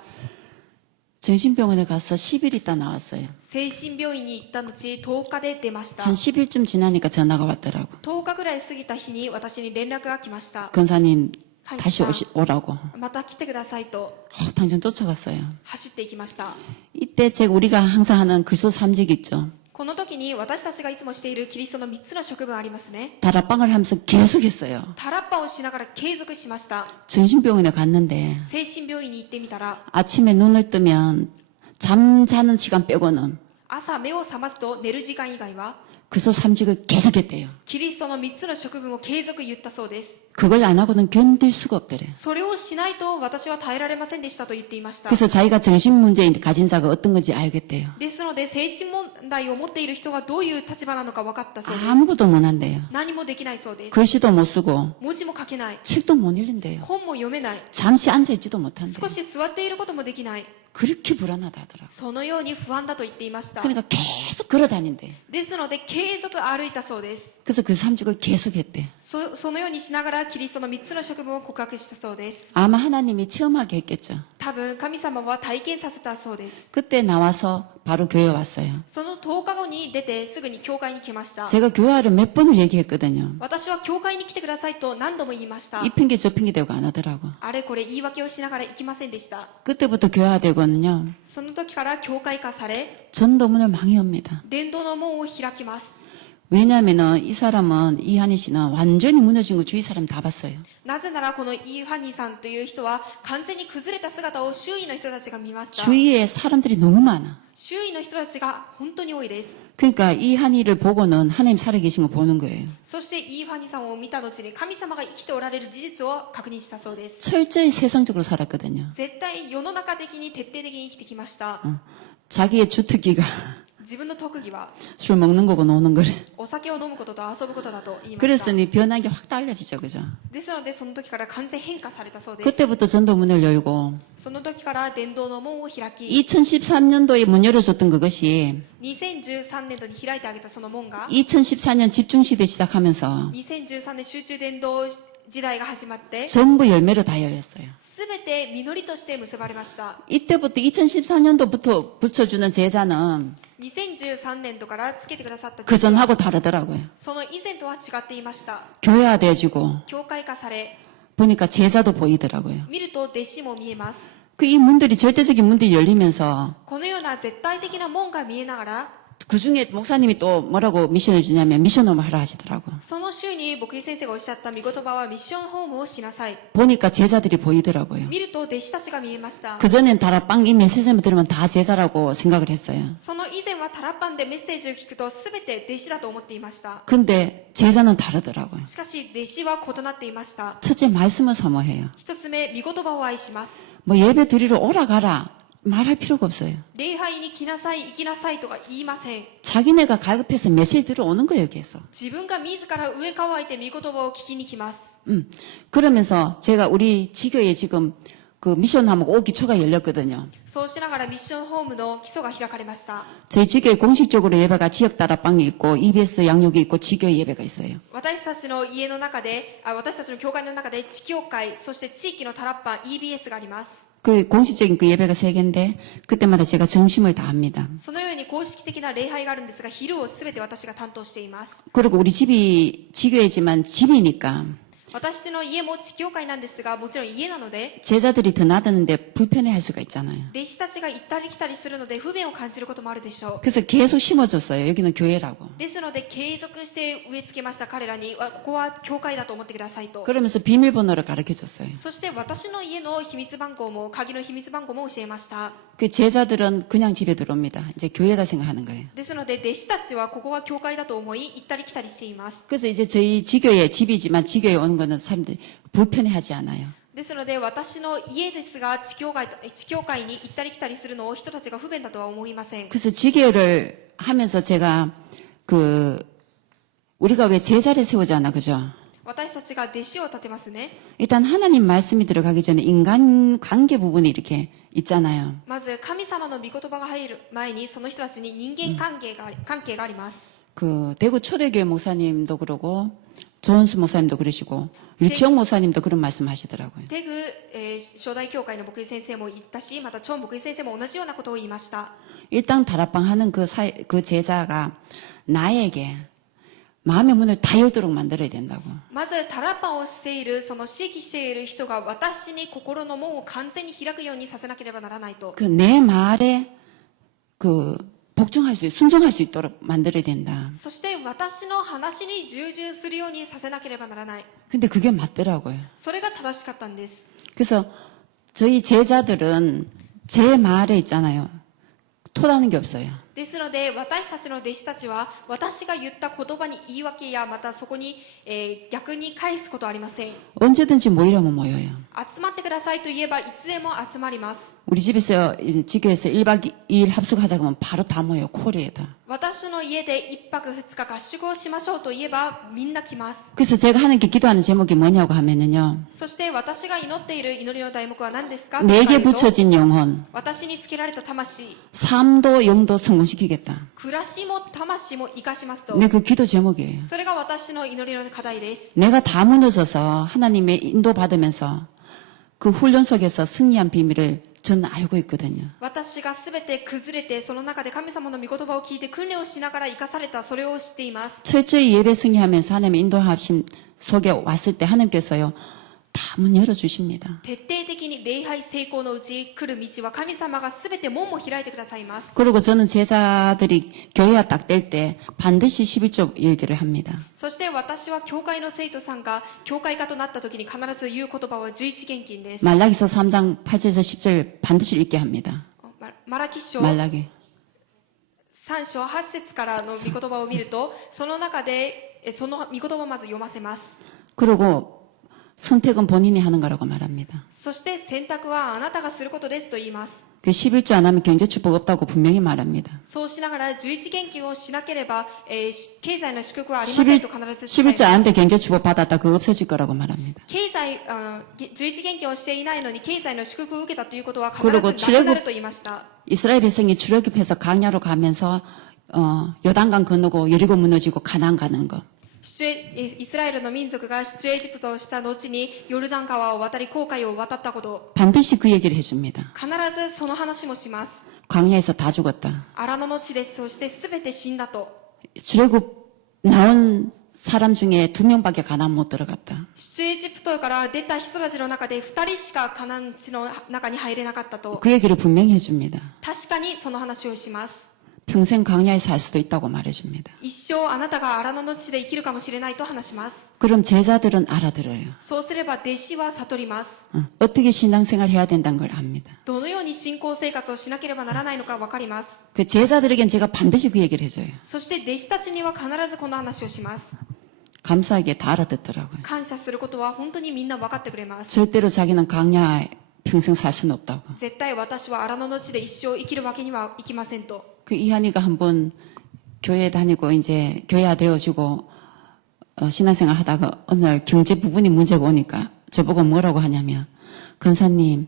정신병원에 가서 10일 있다 나왔어요. 精神病院に行った後10日で出ました。 한 10일쯤 지나니까 전화가 왔더라고. 10日ぐらい過ぎた日に私に連絡が来ました。 권사님 하이, 다시 사. 오라고. また来てくださいと 당장 쫓아갔어요. 走っていきました。 이때 우리가 항상 하는 그리스도 삼직 있죠. この時に私たちがいつもしているキリストの3つの職分ありますね。 다락방을 하면서 계속했어요. タラッパをしながら継続しました。 정신병원에 갔는데 精神病院に行ってみたら、 아침에 눈을 뜨면 잠자는 시간 빼고는 朝目を覚ますと寝る時間以外は 그리스도 삼직을 계속했대요. キリストの3つの職分を継続言ったそうです。 그걸 안 하고는 견딜 수가 없더래. それをしないと私は耐えられませんでしたと言っていました。 그래서 자기가 정신 문제 가진 자가 어떤 건지 알겠대요. ですので精神問題を持っている人がどういう立場なのか分かったそうです。 아무것도 못 한대요. 何もできないそうです。 글씨도 못 쓰고 文字も書けない。 책도 못 읽는데요. 本も読めない。 잠시 앉아있지도 못한대요. 少し座っていることもできない。 그렇게 불안하다 하더라고. そのように不安だと言っていました。 그러니까 계속 걸어 다닌대. ですので継続歩いたそうです。 그래서 그 삼직을 계속 했대. そのようにしながらキリストの3つの職分を告白したそうです。 아마 하나님이 체험하게 했겠죠. 多分神様は体験させたそうです。 그때 나와서 바로 교회 왔어요. その10日後に出てすぐに教会に来ました。 제가 교회를 몇 번을 얘기했거든요. 私は教会に来てくださいと何度も言いました。 이 핑계 저 핑계 대고 안 하더라고. あれこれ言い訳をしながら行きませんでした。 그때부터 교회화되고는요. その時から教会化され、 전도문을 망해옵니다. 伝道の門を開きます。 왜냐하면은 이 사람은 이한희 씨는 완전히 무너진 거 주위 사람 다 봤어요. なぜならこのイーハニさんという人は完全に崩れた姿を周囲の人たちが見ました。 주위에 사람들이 너무 많아. 周囲の人たちが本当に多いです。 그러니까 이한희를 보고는 하나님 살아계신 거 보는 거예요. そしてイーハニさんを見た後に神様が生きておられる事実を確認したそうです。 철저히 세상적으로 살았거든요. 絶対世の中的に徹底的に生きてきました。 자기의 주특기가 自分の特技は 술 먹는 거고 노는 거래. お酒を飲むことと遊ぶことだと言いました。 그랬으니 변한 게 확 달라지죠, 그죠? ですのでその時から完全変化されたそうです。 그때부터 전도문을 열고 その時から伝道の門を開き、 2013년도에 문 열어줬던 그것이 2013年度に開いてあげたその門が 2014년 집중시대 시작하면서 2013年集中伝道時代が始まって 전부 열매로 다 열렸어요. すべて実りとして結ばれました。 이때부터 2013년도부터 붙여주는 제자는 2013年度からつけてくださった 그 전하고 다르더라고요. その以前とは違っていました。 교회화돼지고 教会化され、 보니까 제자도 보이더라고요. 見ると弟子も見えます。 그 이 문들이 절대적인 문들이 열리면서 このような絶対的な門が見えながら、 그 중에 목사님이 또 뭐라고 미션을 주냐면 미션홈을 하라 하시더라고. その週に牧師先生がおっしゃった御言葉はミッションホームをしなさい。 보니까 제자들이 보이더라고요. 見ると弟子たちが見えました。 그전엔 다락방 이 메시지만 들으면 다 제자라고 생각을 했어요. その以前はタラッパンでメッセージを聞くと全て弟子だと思っていました。 근데 제자는 다르더라고요. しかし弟子は異なっていました。 첫째 말씀을 사모해요. 一つ目、御言葉を愛します。 뭐 예배 드리러 오라 가라 말할 필요가 없어요. 礼拝に来なさい、行きなさいとか言いません。 자기네가 갈급해서 메시지 들어오는 거예요, 계속. 自分が自ら上乾いて御言葉を聞きに来ます。 그러면서 제가 우리 지교에 지금 그 미션하고 5기 초가 열렸거든요. そうしながらミッションホームの基礎が開かれました。 저희 지교에 공식적으로 예배가 지역 다락방이 있고 EBS 양육이 있고 지교 예배가 있어요. 私たちの家の中で、私たちの教会の中で地教会、そして地域のタラッパン EBS があります。 그 공식적인 그 예배가 3개인데 그때마다 제가 점심을 다 합니다. そのように公式的な礼拝があるんですが、昼をすべて私が担当しています。 그리고 우리 집이 지교회지만 집이니까 私の家も地教会なんですが、もちろん家なので、 제자들이 드나드는데 불편해할 수가 있잖아요. 弟子たちが行ったり来たりするので不便を感じることもあるでしょう。 그래서 계속 심어줬어요. 여기는 교회라고. ですので継続して植え付けました彼らに、ここは教会だと思ってくださいと。 그러면서 비밀번호를 가르쳐줬어요. そして私の家の秘密番号も、鍵の秘密番号も教えました。 그 제자들은 그냥 집에 들어옵니다. 이제 교회다 생각하는 거예요. ですので弟子たちはここは教会だと思い、行ったり来たりしています。 그래서 이제 저희 지교회 집이지만 지교회 오는 거는 사람들이 불편해하지 않아요. ですので私の家ですが地教会に行ったり来たりするのを人たちが不便だとは思いません。 그래서 지교회를 하면서 제가 우리가 왜 제자를 세우잖아, 그죠? 私たちが弟子を立てますね。 일단 하나님 말씀이 들어가기 전에 인간 관계 부분이 이렇게 있잖아요. まず神様の御言葉が入る前にその人たちに人間関係があります。 그 대구 초대교회 목사님도 그러고 조은수 목사님도 그러시고 유치영 목사님도 그런 말씀하시더라고요. テグ、初代教会の牧師先生も言ったし、またチョン牧師先生も同じようなことを言いました。 일단 다락방 하는 그 제자가 나에게 마음의 문을 다 열도록 만들어야 된다고. まずタラッパンをしているその指揮している人が私に心の門を完全に開くようにさせなければならないと。 그 내 말에 순종할 수 있도록 만들어야 된다. そして私の話に従順するようにさせなければならない。 근데 그게 맞더라고요. それが正しかったんです。 그래서 저희 제자들은 제 말에 있잖아요. 토라는 게 없어요. ですので、私たちの弟子たちは、私が言った言葉に言い訳や、またそこに、逆に返すことはありません。 언제든지 모이라면 모여요. 集まってくださいと言えば、いつでも集まります。 우리 집에서 이제 지교에서 1박 2일 합숙하자고 하면 바로 다 모여요. 콜에다. 私の家で1泊2日合宿をしましょうと言えば、みんな来ます。 그래서 제가 하나님께 기도하는 제목이 뭐냐고 하면은요. そして私が祈っている祈りの題目は何ですか？ 내게 붙여진 영혼, 私につけられた魂、 삶도 영도 성공시키겠다. 暮らしも魂も生かしますと。 네, 그 기도 제목이에요. それが私の祈りの課題です。 내가 다 무너져서 하나님의 인도받으면서 그 훈련 속에서 승리한 비밀을 저는 알고 있거든요. 私がすべて崩れて、その中で神様の御言葉を聞いて訓練をしながら生かされた、それを知っています。 철저히 예배 승리하면서 하나님의 인도하심 속에 왔을 때 하나님께서요. 다 문 열어주십니다. 徹底的に礼拝成功のうち来る道は神様がすべて門も開いてくださいます。 그리고 저는 제자들이 교회와 딱 뗄 때 반드시 11조 얘기를 합니다. そして私は教会の生徒さんが教会化となった時に必ず言う言葉は11献金です。 말라기서 3장 8절에서 10절 반드시 읽게 합니다. マラキ書 말라기. 3章8節からの御言葉を見ると、その中でその御言葉をまず読ませます。 그리고 선택은 본인이 하는 거라고 말합니다. そして選択はあなたがすることですと言います。 그 11조 안 하면 경제 축복 없다고 분명히 말합니다. そうしながら11献金をしなければ、経済の祝福はありませんと必ず伝え 11조 ます。 안 돼 경제 축복 받았다 그거 없어질 거라고 말합니다. 11献金をしていないのに経済の祝福を受けたということは必 그리고 ずなくなると言いました。 이스라엘 백성이 출애굽해서 강야로 가면서 요단강 건너고 여리고 무너지고 가나안 가는 거. イスラエルの民族が出エジプトをした後にヨルダン川を渡り紅海を渡ったこと、 반드시 그 얘기를 해줍니다. 必ずその話もします。 광야에서 다 죽었다. 荒野の地です。そして全て死んだと。 출애굽 나온 사람 중에 2명밖에 가나안 못 들어갔다. 出エジプトから出た人たちの中で2人しかカナン地の中に入れなかったと。 그 얘기를 분명히 해줍니다. 確かにその話をします。 평생 광야에 살 수도 있다고 말해줍니다. 一生あなたが荒野の地で生きるかもしれないと話します。 그럼 제자들은 알아들어요. そうすれば弟子は悟ります。 어떻게 신앙생활 해야 된다는 걸 압니다. どのように信仰生活をしなければならないのか分かります。 그 제자들에겐 제가 반드시 그 얘기를 해줘요. そして弟子たちには必ずこの話をします。 감사하게 다 알아듣더라고요. 感謝することは本当にみんな分かってくれます。 절대로 자기는 광야에 평생 살 수는 없다고. 絶対私は荒野の地で一生生きるわけにはいきませんと。 그 이한이가 한번 교회 다니고 이제 교회화 되어지고 신앙생활 하다가 어느 날 경제 부분이 문제가 오니까 저보고 뭐라고 하냐면 권사님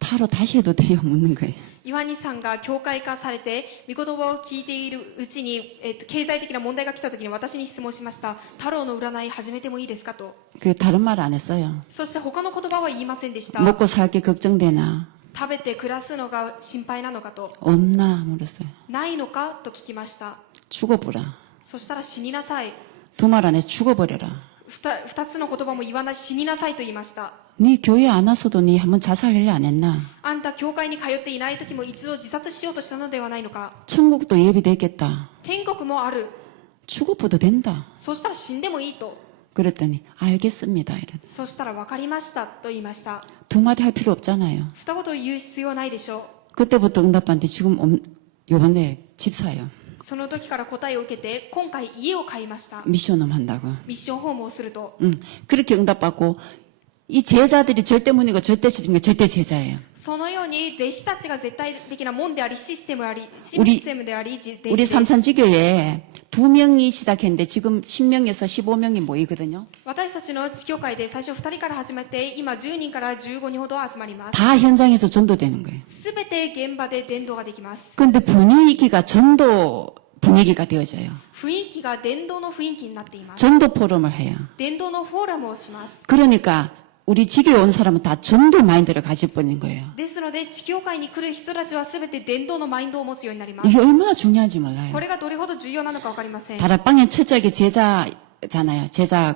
타로 다시 해도 돼요? 묻는 거예요. イワニさんが教会化されて御言葉を聞いているうちに、経済的な問題が来た時に私に質問しました。太郎の占い始めてもいいですかと。 그 다른 말 안 했어요. そして他の言葉は言いませんでした。 먹고 살 게 걱정되나? 食べて暮らすのが心配なのかと。 없나? 물었어요. ないのかと聞きました。 죽어보라. そしたら死になさい。 두 말 안에 죽어버려라. 二つの言葉も言わない、死になさいと言いました。 네 교회 안 와서도 네 한번 자살하려 안 했나? あんた教会に通っていない時も一度自殺しようとしたのではないのか。 천국도 예비되겠다. 天国もある。 죽어봐도 된다. そしたら死んでもいいと。 그랬더니 알겠습니다. 이랬어요. そしたら分かりましたと言いました。 두 마디 할 필요 없잖아요. 二言言う必要はないでしょ 그때부터 응답받는데 지금 요번에 집 사요. う。その時から答えを受けて今回家を買いました。 미션홈 한다고. ミッションホームをすると。 그렇게 응답받고 이 제자들이 절대 문이고 절대 시스템이고 절대 제자예요. そのように弟子たちが絶対的な門でありシステムであり、シ 우리 ステムであり、弟子 우리 です。 삼산지교에 2명이 시작했는데 지금 10명에서 15명이 모이거든요. 私たちの地教会で最初2人から始めて今10人から15人ほど集まります。 다 현장에서 전도되는 거예요. すべて現場で伝道ができます。 근데 분위기가 전도 분위기가 되어져요. 雰囲気が伝道の雰囲気になっています。 전도 포럼을 해요. 伝道のフォーラムをします。 그러니까 우리 지교에 온 사람은 다 전도 마인드를 가질 뻔인 거예요. ですので地教会に来る人たちはすべて伝道のマインドを持つようになります。 이게 얼마나 중요한지 몰라요. これがどれほど重要なのかわかりません。 다락방에 철저하게 제자잖아요. 제자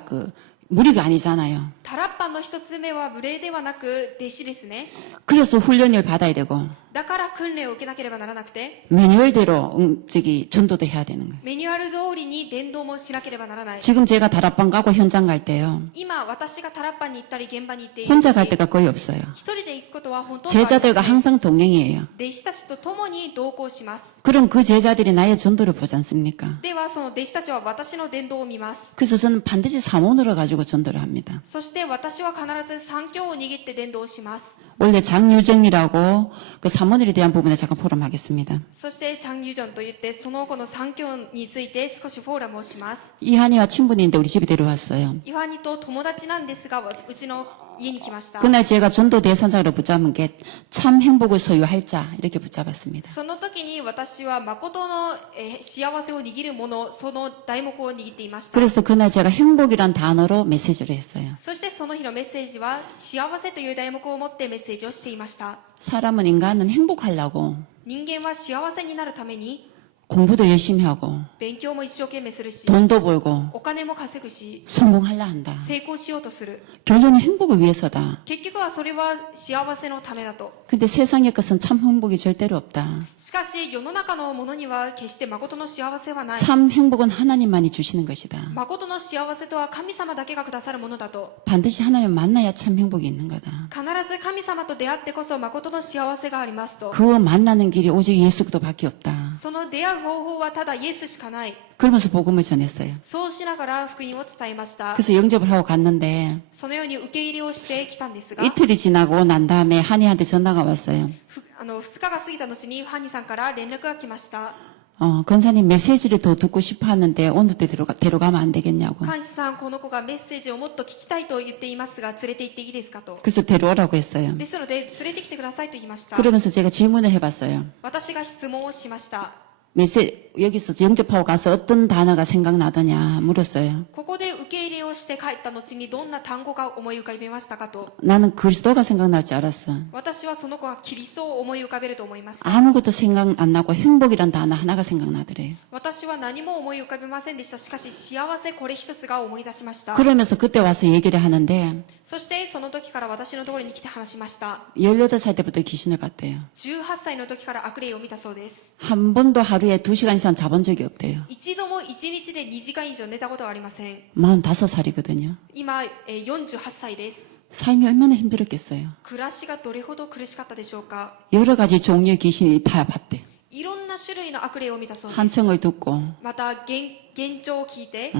무리가 아니잖아요. タラッパパンの一つ目は無礼ではなく弟子ですね。 그래서 훈련을 받아야 되고 だから訓練を受けなければならなくて、 매뉴얼대로 전도도 해야 되는 거예요. メニュアル通りに伝道もしなければならない。 지금 제가 다락방 가고 현장 갈 때요. 今私がタラッパンに行ったり現場に行っている 혼자 갈 時、 때가 거의 없어요. 一人で行くことはほとんどありません。 제자들과 항상 동행이에요. 弟子たちと共に同行します。 그럼 그 제자들이 나의 전도를 보지 않습니까? ではその弟子たちは私の伝道を見ます。 그래서 저는 반드시 사모를 가지고 전도를 합니다. そして私は必ず三教を握って伝道をします。 원래 장유정이라고 그 사모늘에 대한 부분에 잠깐 포럼하겠습니다. そしてチャン・ユジョンと言ってその子の三教について少しフォーラムをします。 이한이와 친분인데 우리 집에 데려왔어요. イワニと友達なんですがうちの家に来ました。 그날 제가 전도 대선장으로 붙잡은 게 참 행복을 소유할 자 이렇게 붙잡았습니다. その時に私は誠の幸せを握るもの、その題目を握っていました。 그래서 그날 제가 행복이란 단어로 메시지를 했어요. そしてその日のメッセージは幸せという題目を持ってメッセージをしていました。 사람은 인간은 행복하려고 人間は幸せになるために 공부도 열심히 하고 勉強も一生懸命するし、 돈도 벌고 お金も稼ぐし、 성공하려 한다. 成功しようとする。 결론은 행복을 위해서다. 結局はそれは幸せのためだと。 근데 세상의 것은 참 행복이 절대로 없다. しかし世の中のものには決して誠の幸せはない。 참 행복은 하나님만이 주시는 것이다. 誠の幸せとは神様だけがくださるものだと。 반드시 하나님을 만나야 참 행복이 있는 거다. 必ず神様と出会ってこそ誠の幸せがありますと。 그 만나는 길이 오직 예수 그리스도밖에 없다. その出会う方法はただイエスしかない。 그러면서 복음을 전했어요. そうしながら福音を伝えました。 그래서 영접을 하고 갔는데 そのように受け入れをしてきたんですが、 이틀이 지나고 난 다음에 한이한테 전화가 왔어요. 2日が過ぎた後にハニーさんから連絡が来ました。 권사님 메시지를 더 듣고 싶어 하는데 오늘 때 데려가면 안 되겠냐고. 監視さん、この子がメッセージをもっと聞きたいと言っていますが、連れて行っていいですかと。 그래서 데려오라고 했어요. ですので、連れてきてくださいと言いました。 그러면서 제가 질문을 해봤어요. 私が質問をしました。 여기서 영접하고 가서 어떤 단어가 생각나더냐 물었어요. ここで受け入れをして帰った後にどんな単語が思い浮かべましたかと。 나는 그리스도가 생각날 줄 알았어. 私はその子がキリストを思い浮かべると思いました。 아무것도 생각 안 나고 행복이란 단어 하나가 생각나더래요. 私は何も思い浮かべませんでした。しかし幸せこれ一つが思い出しました。 그러면서 그때 와서 얘기를 하는데 そしてその時から私のところに来て話しました。 18살 때부터 귀신을 봤대요. 18歳の時から悪霊を見たそうです。 한 번도 하루에 2시간 이상 자본 적이 없대요. 一度も1日で2時間以上寝たことはありません。 45살이거든요. 今、48歳です。 삶이 얼마나 힘들었겠어요. 暮らしがどれほど苦しかったでしょうか。 여러 가지 종류의 귀신이 다 봤대. いろんな種類の悪霊を見たそうです。 한청을 듣고 また幻聴を聞いて、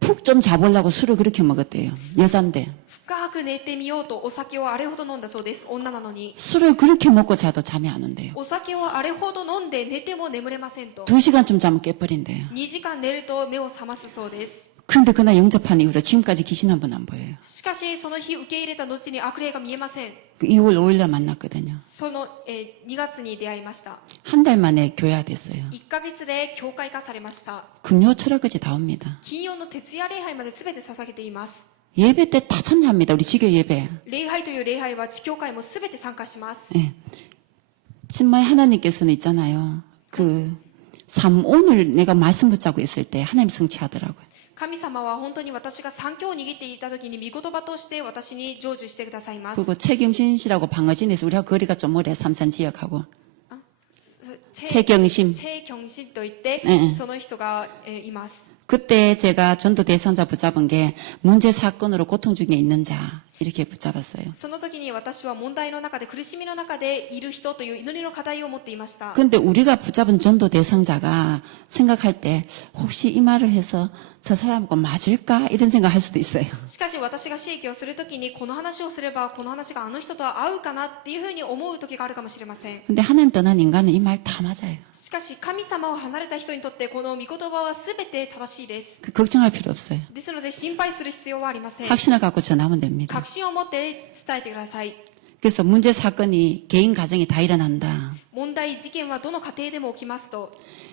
푹 좀 자보려고 술을 그렇게 먹었대요. 여잔데 深く寝てみようとお酒をあれほど飲んだそうです。女なのに。 술을 그렇게 먹고 자도 잠이 안 온대요. お酒をあれほど飲んで寝ても眠れませんと。 2시간쯤 자면 깨버린대요. 2時間寝ると目を覚ますそうです。 그런데 그날 영접한 이후로 지금까지 귀신 한 번 안 보여요. しかしその日受け入れた後に悪霊が見えません。 그 2월 5일날 만났거든요. その、2月に出会いました。 한 달 만에 교회가 됐어요. 1ヶ月で教会化されました。 금요 철학까지 다 옵니다. 金曜の徹夜礼拝まで全て捧げています。 예배 때 다 참여합니다. 우리 지교 예배. 礼拝という礼拝は地教会も全て参加します。 예. 정말 하나님께서는 있잖아요. 오늘 내가 말씀 붙잡고 있을 때 하나님 성취하더라고요. 神様は本当に私が三教を握っていた時に御言葉として私に成就してくださいます。 그리고 최경신씨라고 방어진에서 우리하고 거리가 좀 멀어요. 삼산 지역하고. 최경심. チェ・キョンシンといって、ええその人が、います。 그때 제가 전도 대상자 붙잡은 게 문제 사건으로 고통 중에 있는 자 이렇게 붙잡았어요. その時に私は問題の中で苦しみの中でいる人という祈りの課題を持っていました。 근데 우리가 붙잡은 전도 대상자가 생각할 때 혹시 이 말을 해서 저 사람과 맞을까 이런 생각할 수도 있어요. しかし私が刺激をするときにこの話をすればこの話があの人と合うかなっていうふうに思う時があるかもしれません。 근데 하나님 떠난 인간은 이 말 다 맞아요. しかし神様を離れた人にとってこの御言葉は全て正しいです。 걱정할 필요 없어요. ですので心配する必要はありません。 확신을 갖고 전하면 됩니다. 確信を持って伝えてください。 그래서 문제 사건이 개인 가정에 다 일어난다. 問題事件はどの家庭でも起きますと、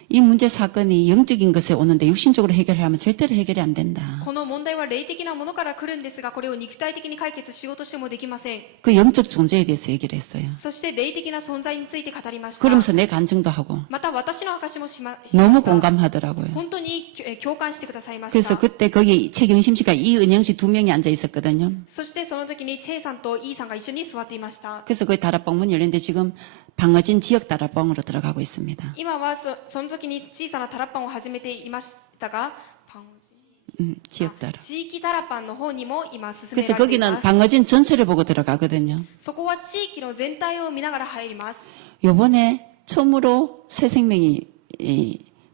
이 문제 사건이 영적인 것에 오는데 육신적으로 해결하면 절대로 해결이 안 된다. この問題は霊的なものから来るんですが、これを肉体的に解決しようとしてもできません。 그 영적 존재에 대해서 얘기를 했어요. そして霊的な存在について語りました。 그러면서 내 간증도 하고 また私の証もしまし 너무 ました。 공감하더라고요. 本当にに共感してくださいまし 그래서 た。 그때 거기 최경심 씨가 이은영 씨 두 명이 앉아 있었거든요. そしてその時にチェイさんとイーさんが一緒に座っていました。 그래서 거기 다락방 문이 열렸는데 지금 방어진 지역 다락방으로 들어가고 있습니다. 今はその時に小さなタラッパンを始めていましたが、지역 다락. 地域タラパンの方にも今進め 그래서 られていま 거기는 す。 방어진 전체를 보고 들어가거든요. そこは地域の全体を見ながら入ります。 요번에 처음으로 새 생명이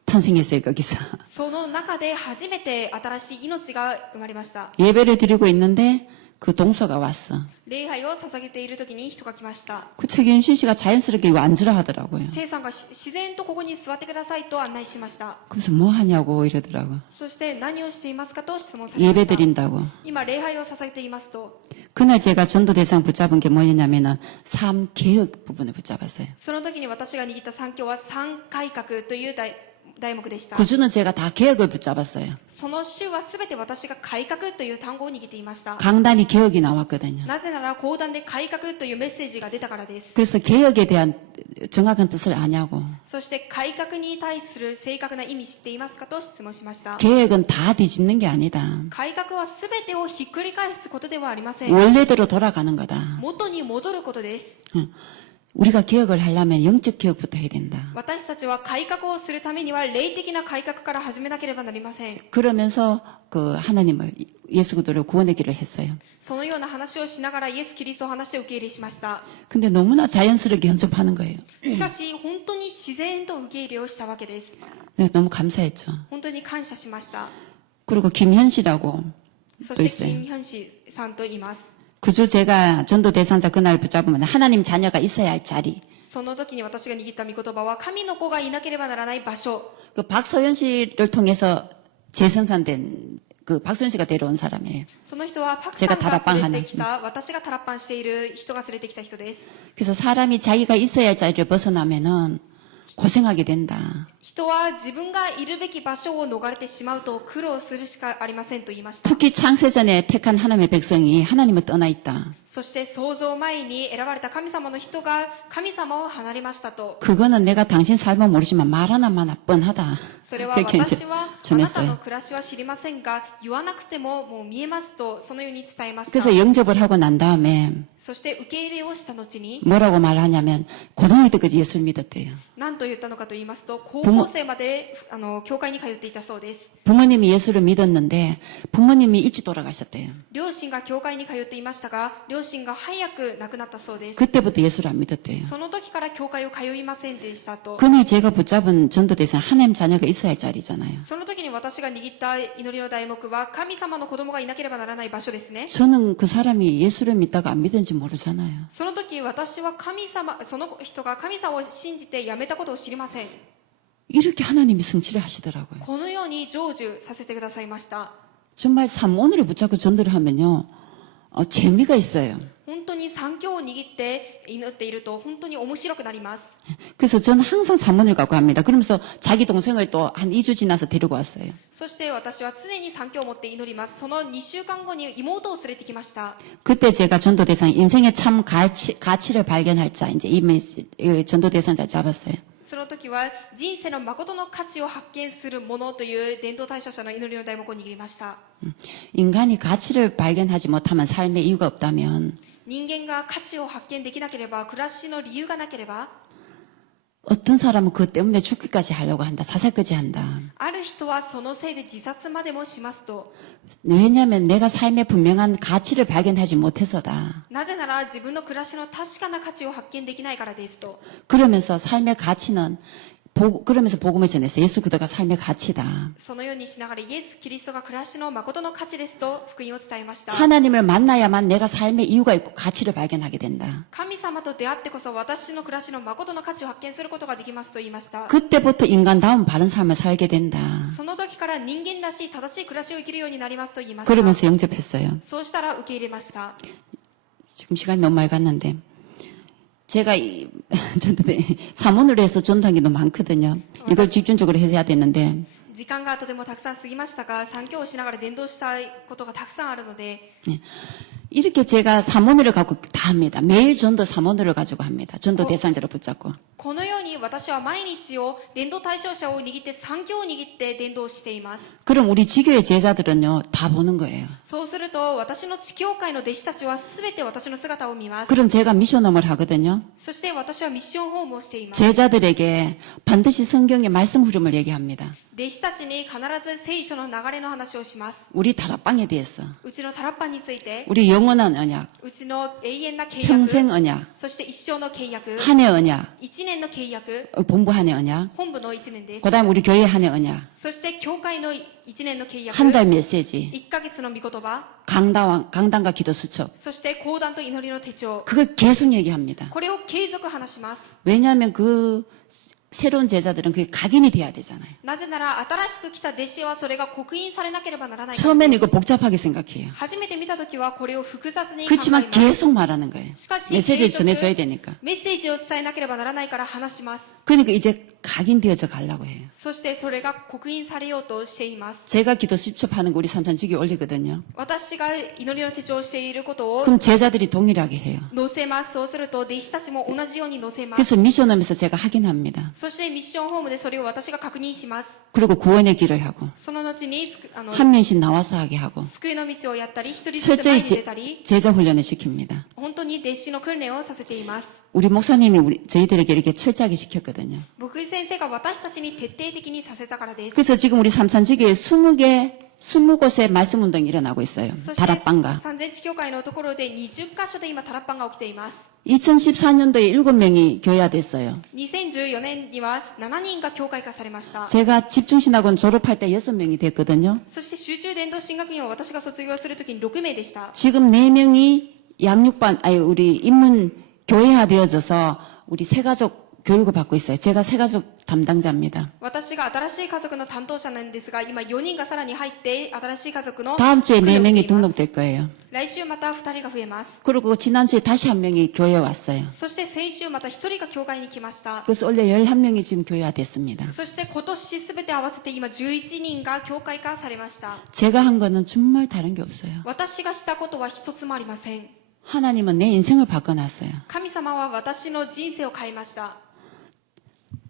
탄생했어요, 거기서. その中で初めて新しい命が生まれました。 예배를 드리고 있는데 그 동서가 왔어. 礼拝を捧げている時に人が来ました。 그 최경심 씨가 자연스럽게 이거 앉으라 하더라고요. チェイさんが自然とここに座ってくださいと案内しました。 그래서 뭐 하냐고 이러더라고. そして何をしていますかと質問されま 예배 した。 드린다고. 今礼拝を捧げていますと、 그날 제가 전도 대상 붙잡은 게 뭐냐면은 삶 개혁 부분을 붙잡았어요. その時に私が握った三教は三改革という題目でした。 그 주는 제가 다 개혁을 붙잡았어요. その週は全て私が改革という単語を握っていました。 강단이 개혁이 나왔거든요. なぜなら講談で改革というメッセージが出たからです。 그래서 개혁에 대한 정확한 뜻을 아냐고. そして改革に対する正確な意味知っていますかと質問しました。 개혁은 다 뒤집는 게 아니다. 改革は全てをひっくり返すことではありません。 원래대로 돌아가는 거다. 元に戻ることです。 우리가 개혁을 하려면 영적 개혁부터 해야 된다. 私たちは改革をするためには霊的な改革から始めなければなりません。 그러면서 그 하나님을 예수 그리스도를 구원의 길을 했어요. そのような話をしながらイエス・キリストを話して受け入れしました。 근데 너무나 자연스럽게 연습하는 거예요. しかし本当に自然と受け入れをしたわけです。 내가 너무 감사했죠. 本当に感謝しました。 그리고 김현 씨라고 そ 또 して 있어요. キム・ヒョンシさんと言います。 그주 제가 전도 대상자 그날 붙잡으면 하나님 자녀가 있어야 할 자리. その時に私が握った御言葉は神の子がいなければならない場所。 그 박서연 씨를 통해서 재선산된 그 박서연 씨가 데려온 사람이에요. その人はパクさ 제가 んが 다락방 連れてきた、私がタラッパンしている人が連れてきた人です。 그래서 사람이 자기가 있어야 할 자리를 벗어나면은 고생하게 된다. 人は自分がいるべき場所を逃れてしまうと苦労するしかありませんと言いました。 특히 창세전에 택한 하나님의 백성이 하나님을 떠나 있다. そして創造前に選ばれた神様の人が神様を離れましたと。 그거는 내가 당신 삶을 모르지만 말 하나마나 뻔하다. それは 그렇게 이제 私はあなたの 전했어요. 暮らしは知りませんが、言わなくてももう見えますと、そのように伝えました。 그래서 영접을 하고 난 다음에 そして受け入れをした後に、 뭐라고 말하냐면 고등학교 때까지 예수를 믿었대요. 何と言ったのかと言いますと、高校生まで教会に通っていたそうです。 부모님이 예수를 믿었는데 부모님이 일찍 돌아가셨대요. 両親が教会に通っていましたが、両親が早く亡くなったそうです。 그때부터 예수를 안 믿었대요. その時から教会を通いませんでしたと。 그날 제가 붙잡은 전도 대상 하나님 자녀가 있어야 할 자리잖아요. その時に私が握った祈りの題目は、神様の子供がいなければならない場所ですね。 저는 그 사람이 예수를 믿다가 안 믿은지 모르잖아요. その時私はその人が神様を信じてやめたことを知りません。 이렇게 하나님이 성취를 하시더라고요. このように成就させてくださいました。 정말 삼원을 붙잡고 전도를 하면요. 재미가 있어요. 本当に三教を握って祈っていると本当に面白くなります。 그래서 저는 항상 삼원을 갖고 합니다. 그러면서 자기 동생을 또 한 2주 지나서 데리고 왔어요. そして私は常に三教を持って祈ります。その2週間後に妹を連れてきました。 그때 제가 전도 대상 인생의 참 가치를 발견할 자 이제 이 전도 대상자 잡았어요. その時は人生の誠の価値を発見するものという伝統対象者の祈りの題目を握りました。 인간이 가치를 발견하지 못하면 삶의 이유가 없다면 人間が価値を発見できなければ、暮らしの理由がなければ、 어떤 사람은 그것 때문에 죽기까지 하려고 한다. 자살까지 한다. ある人はそのせいで自殺までもしますと。 왜냐하면 내가 삶의 분명한 가치를 발견하지 못해서다. なぜなら自分の暮らしの確かな価値を発見できないからですと。 그러면서 삶의 가치는 그러면서 복음을 전했어요. 예수 그리스도가 삶의 가치다. そのようにしながらイエス・キリストが暮らしの誠の価値ですと福音を伝えました。 하나님을 만나야만 내가 삶의 이유가 있고 가치를 발견하게 된다. 神様と出会ってこそ私の暮らしの誠の価値を発見することができますと言いました。 그때부터 인간다운 바른 삶을 살게 된다. その時から人間らしい正しい暮らしを生きるようになりますと言いました。 그러면서 영접했어요. そうしたら受け入れました。 지금 시간이 너무 많이 갔는데 제가 사문으로 해서 전도한 게 너무 많거든요. 이걸 집중적으로 해야 되는데 時間がとてもたくさん過ぎましたが、三教をしながら伝道したいことがたくさんあるので、 이렇게 제가 사문을 갖고 다 합니다. 매일 전도 사문을 가지고 합니다. 전도 대상자를 붙잡고. このように私は毎日を伝道対象者を握って3教を握って伝道しています。 그럼 우리 지교의 제자들은요, 다 보는 거예요. そうすると私の地教会の弟子たちは全て私の姿を見ます。 그럼 제가 미션홈을 하거든요. そして私はミッションホームをしています。 제자들에게 반드시 성경의 말씀 흐름을 얘기합니다. 弟子たちに必ず聖書の流れの話をします。 우리 다락방에 대해서, うちのタラッパンについて、 우리 영원한 언약, うちの永遠な契約、 평생 언약, そして一生の契約、 한 해 언약, 1年の契約、 본부 한 해 언약, 本部の1年です。 그다음 우리 교회 한 해 언약, そして教会の1年の契約、 한 달 메시지, 1ヶ月の御言葉、 강단과 기도 수첩. そして講談と祈りの手帳、 그걸 계속 얘기합니다. これを継続話します。 왜냐하면 그 새로운 제자들은 그게 각인이 돼야 되잖아요. なぜなら新しく来た弟子はそれが刻印されなければならないから 처음에는 で 이거 す。 복잡하게 생각해요. 初めて見た時はこれを複雑に考えま 그렇지만 す。 계속 말하는 거예요. しかし 메시지를 継続 전해줘야 되니까. メッセージを伝えなければならないから話します。 그러니까 이제 각인되어져 가려고 해요. そしてそれが刻印されようとしています。 제가 기도 수첩하는 거 우리 삼산지교에 올리거든요. 私が祈りの手帳をしていることを 그럼 제자들이 동일하게 해요. 載せます。そうすると弟子たちも同じように載せます。 그래서 미션홈에서 제가 확인합니다. そしてミッションホームでそれを私が確認します。 그리고 구원의 길을 하고 その後に한 명씩 나와서 하게 하고 救いの道をやったり、一人ずつ前 철저히 に出たり、 제자 훈련을 시킵니다. 本当に弟子の訓練をさせています。 우리 목사님이 저희들에게 이렇게 철저하게 시켰거든요. 僕先生が私たちに徹底的にさせたからです。 그래서 지금 우리 삼산지교에 20곳의 말씀 운동이 일어나고 있어요. そして 다락방가. 三千地教会のところで20カ所で今タラッパンが起きています。 2014년도에 7명이 교회화됐어요. 2014年には7人が教会化されました。 제가 집중신학원 졸업할 때 6명이 됐거든요. そして集中伝道神学院を私が卒業するときに6名でした。 지금 4명이 우리 입문 교회화 되어져서 우리 새가족 교육을 받고 있어요. 제가 새가족 담당자입니다. 私が新しい家族の担当者なんですが、今4人がさらに入って新しい家族の 다음 주에 訓練を受 4명이 けています。 등록될 거예요. 来週また2人が増えます。 그리고 지난주에 다시 1명이 교회에 왔어요. そして先週また1人が教会に来ました。 그래서 원래 11명이 지금 교회화 됐습니다. そして今年すべて合わせて今11人が教会化されました。 제가 한 거는 정말 다른 게 없어요. 私がしたことは一つもありません。 하나님은 내 인생을 바꿔놨어요. 神様は私の人生を変えました。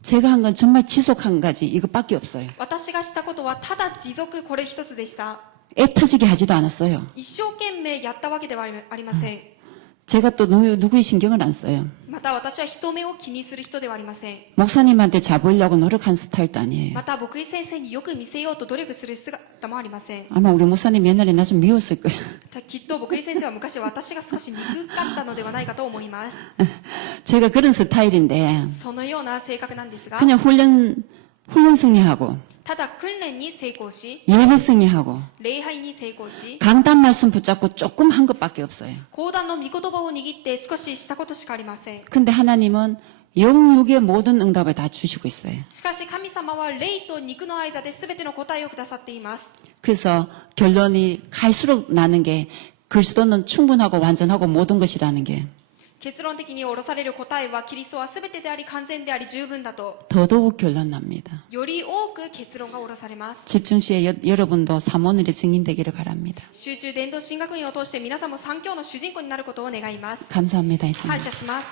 제가 한 건 정말 지속 한 가지 이것밖에 없어요. 私がしたことはただ持続これ一つでした。 애 터지게 하지도 않았어요. 一生懸命やったわけではありません。 제가 또 누구의 신경을 안 써요. また私は人目を気にする人ではありません。 목사님한테 잡으려고 노력한 스타일도 아니에요. また牧師先生によく見せようと努力する姿もありません。 아마 우리 목사님 옛날에 나 좀 미웠을 거예요. きっと牧師先生は昔私が少し憎かったのではないかと思います。 제가 그런 스타일인데 そのような性格なんですが、 그냥 훈련 승리하고 ただ訓練に成功し、 예배 승리하고 礼拝に成功し、 강단 말씀 붙잡고 조금 한 것밖에 없어요. 講談の御言葉を握って少ししたことしかありません。 근데 하나님은 영육의 모든 응답을 다 주시고 있어요. しかし神様は霊と肉の間で全ての答えをくださっています。 그래서 결론이 갈수록 나는 게 그리스도는 충분하고 완전하고 모든 것이라는 게 結論的に下ろされる答えはキリストは全てであり完全であり十分だと、 더더욱 결론 납니다. より多く結論が下ろされます。 집중 시에 여러분도 사모늘의 증인되기를 바랍니다. 集中伝道神学院を通して皆さんも三教の主人公になることを願います。 감사합니다. 이상. 感謝します。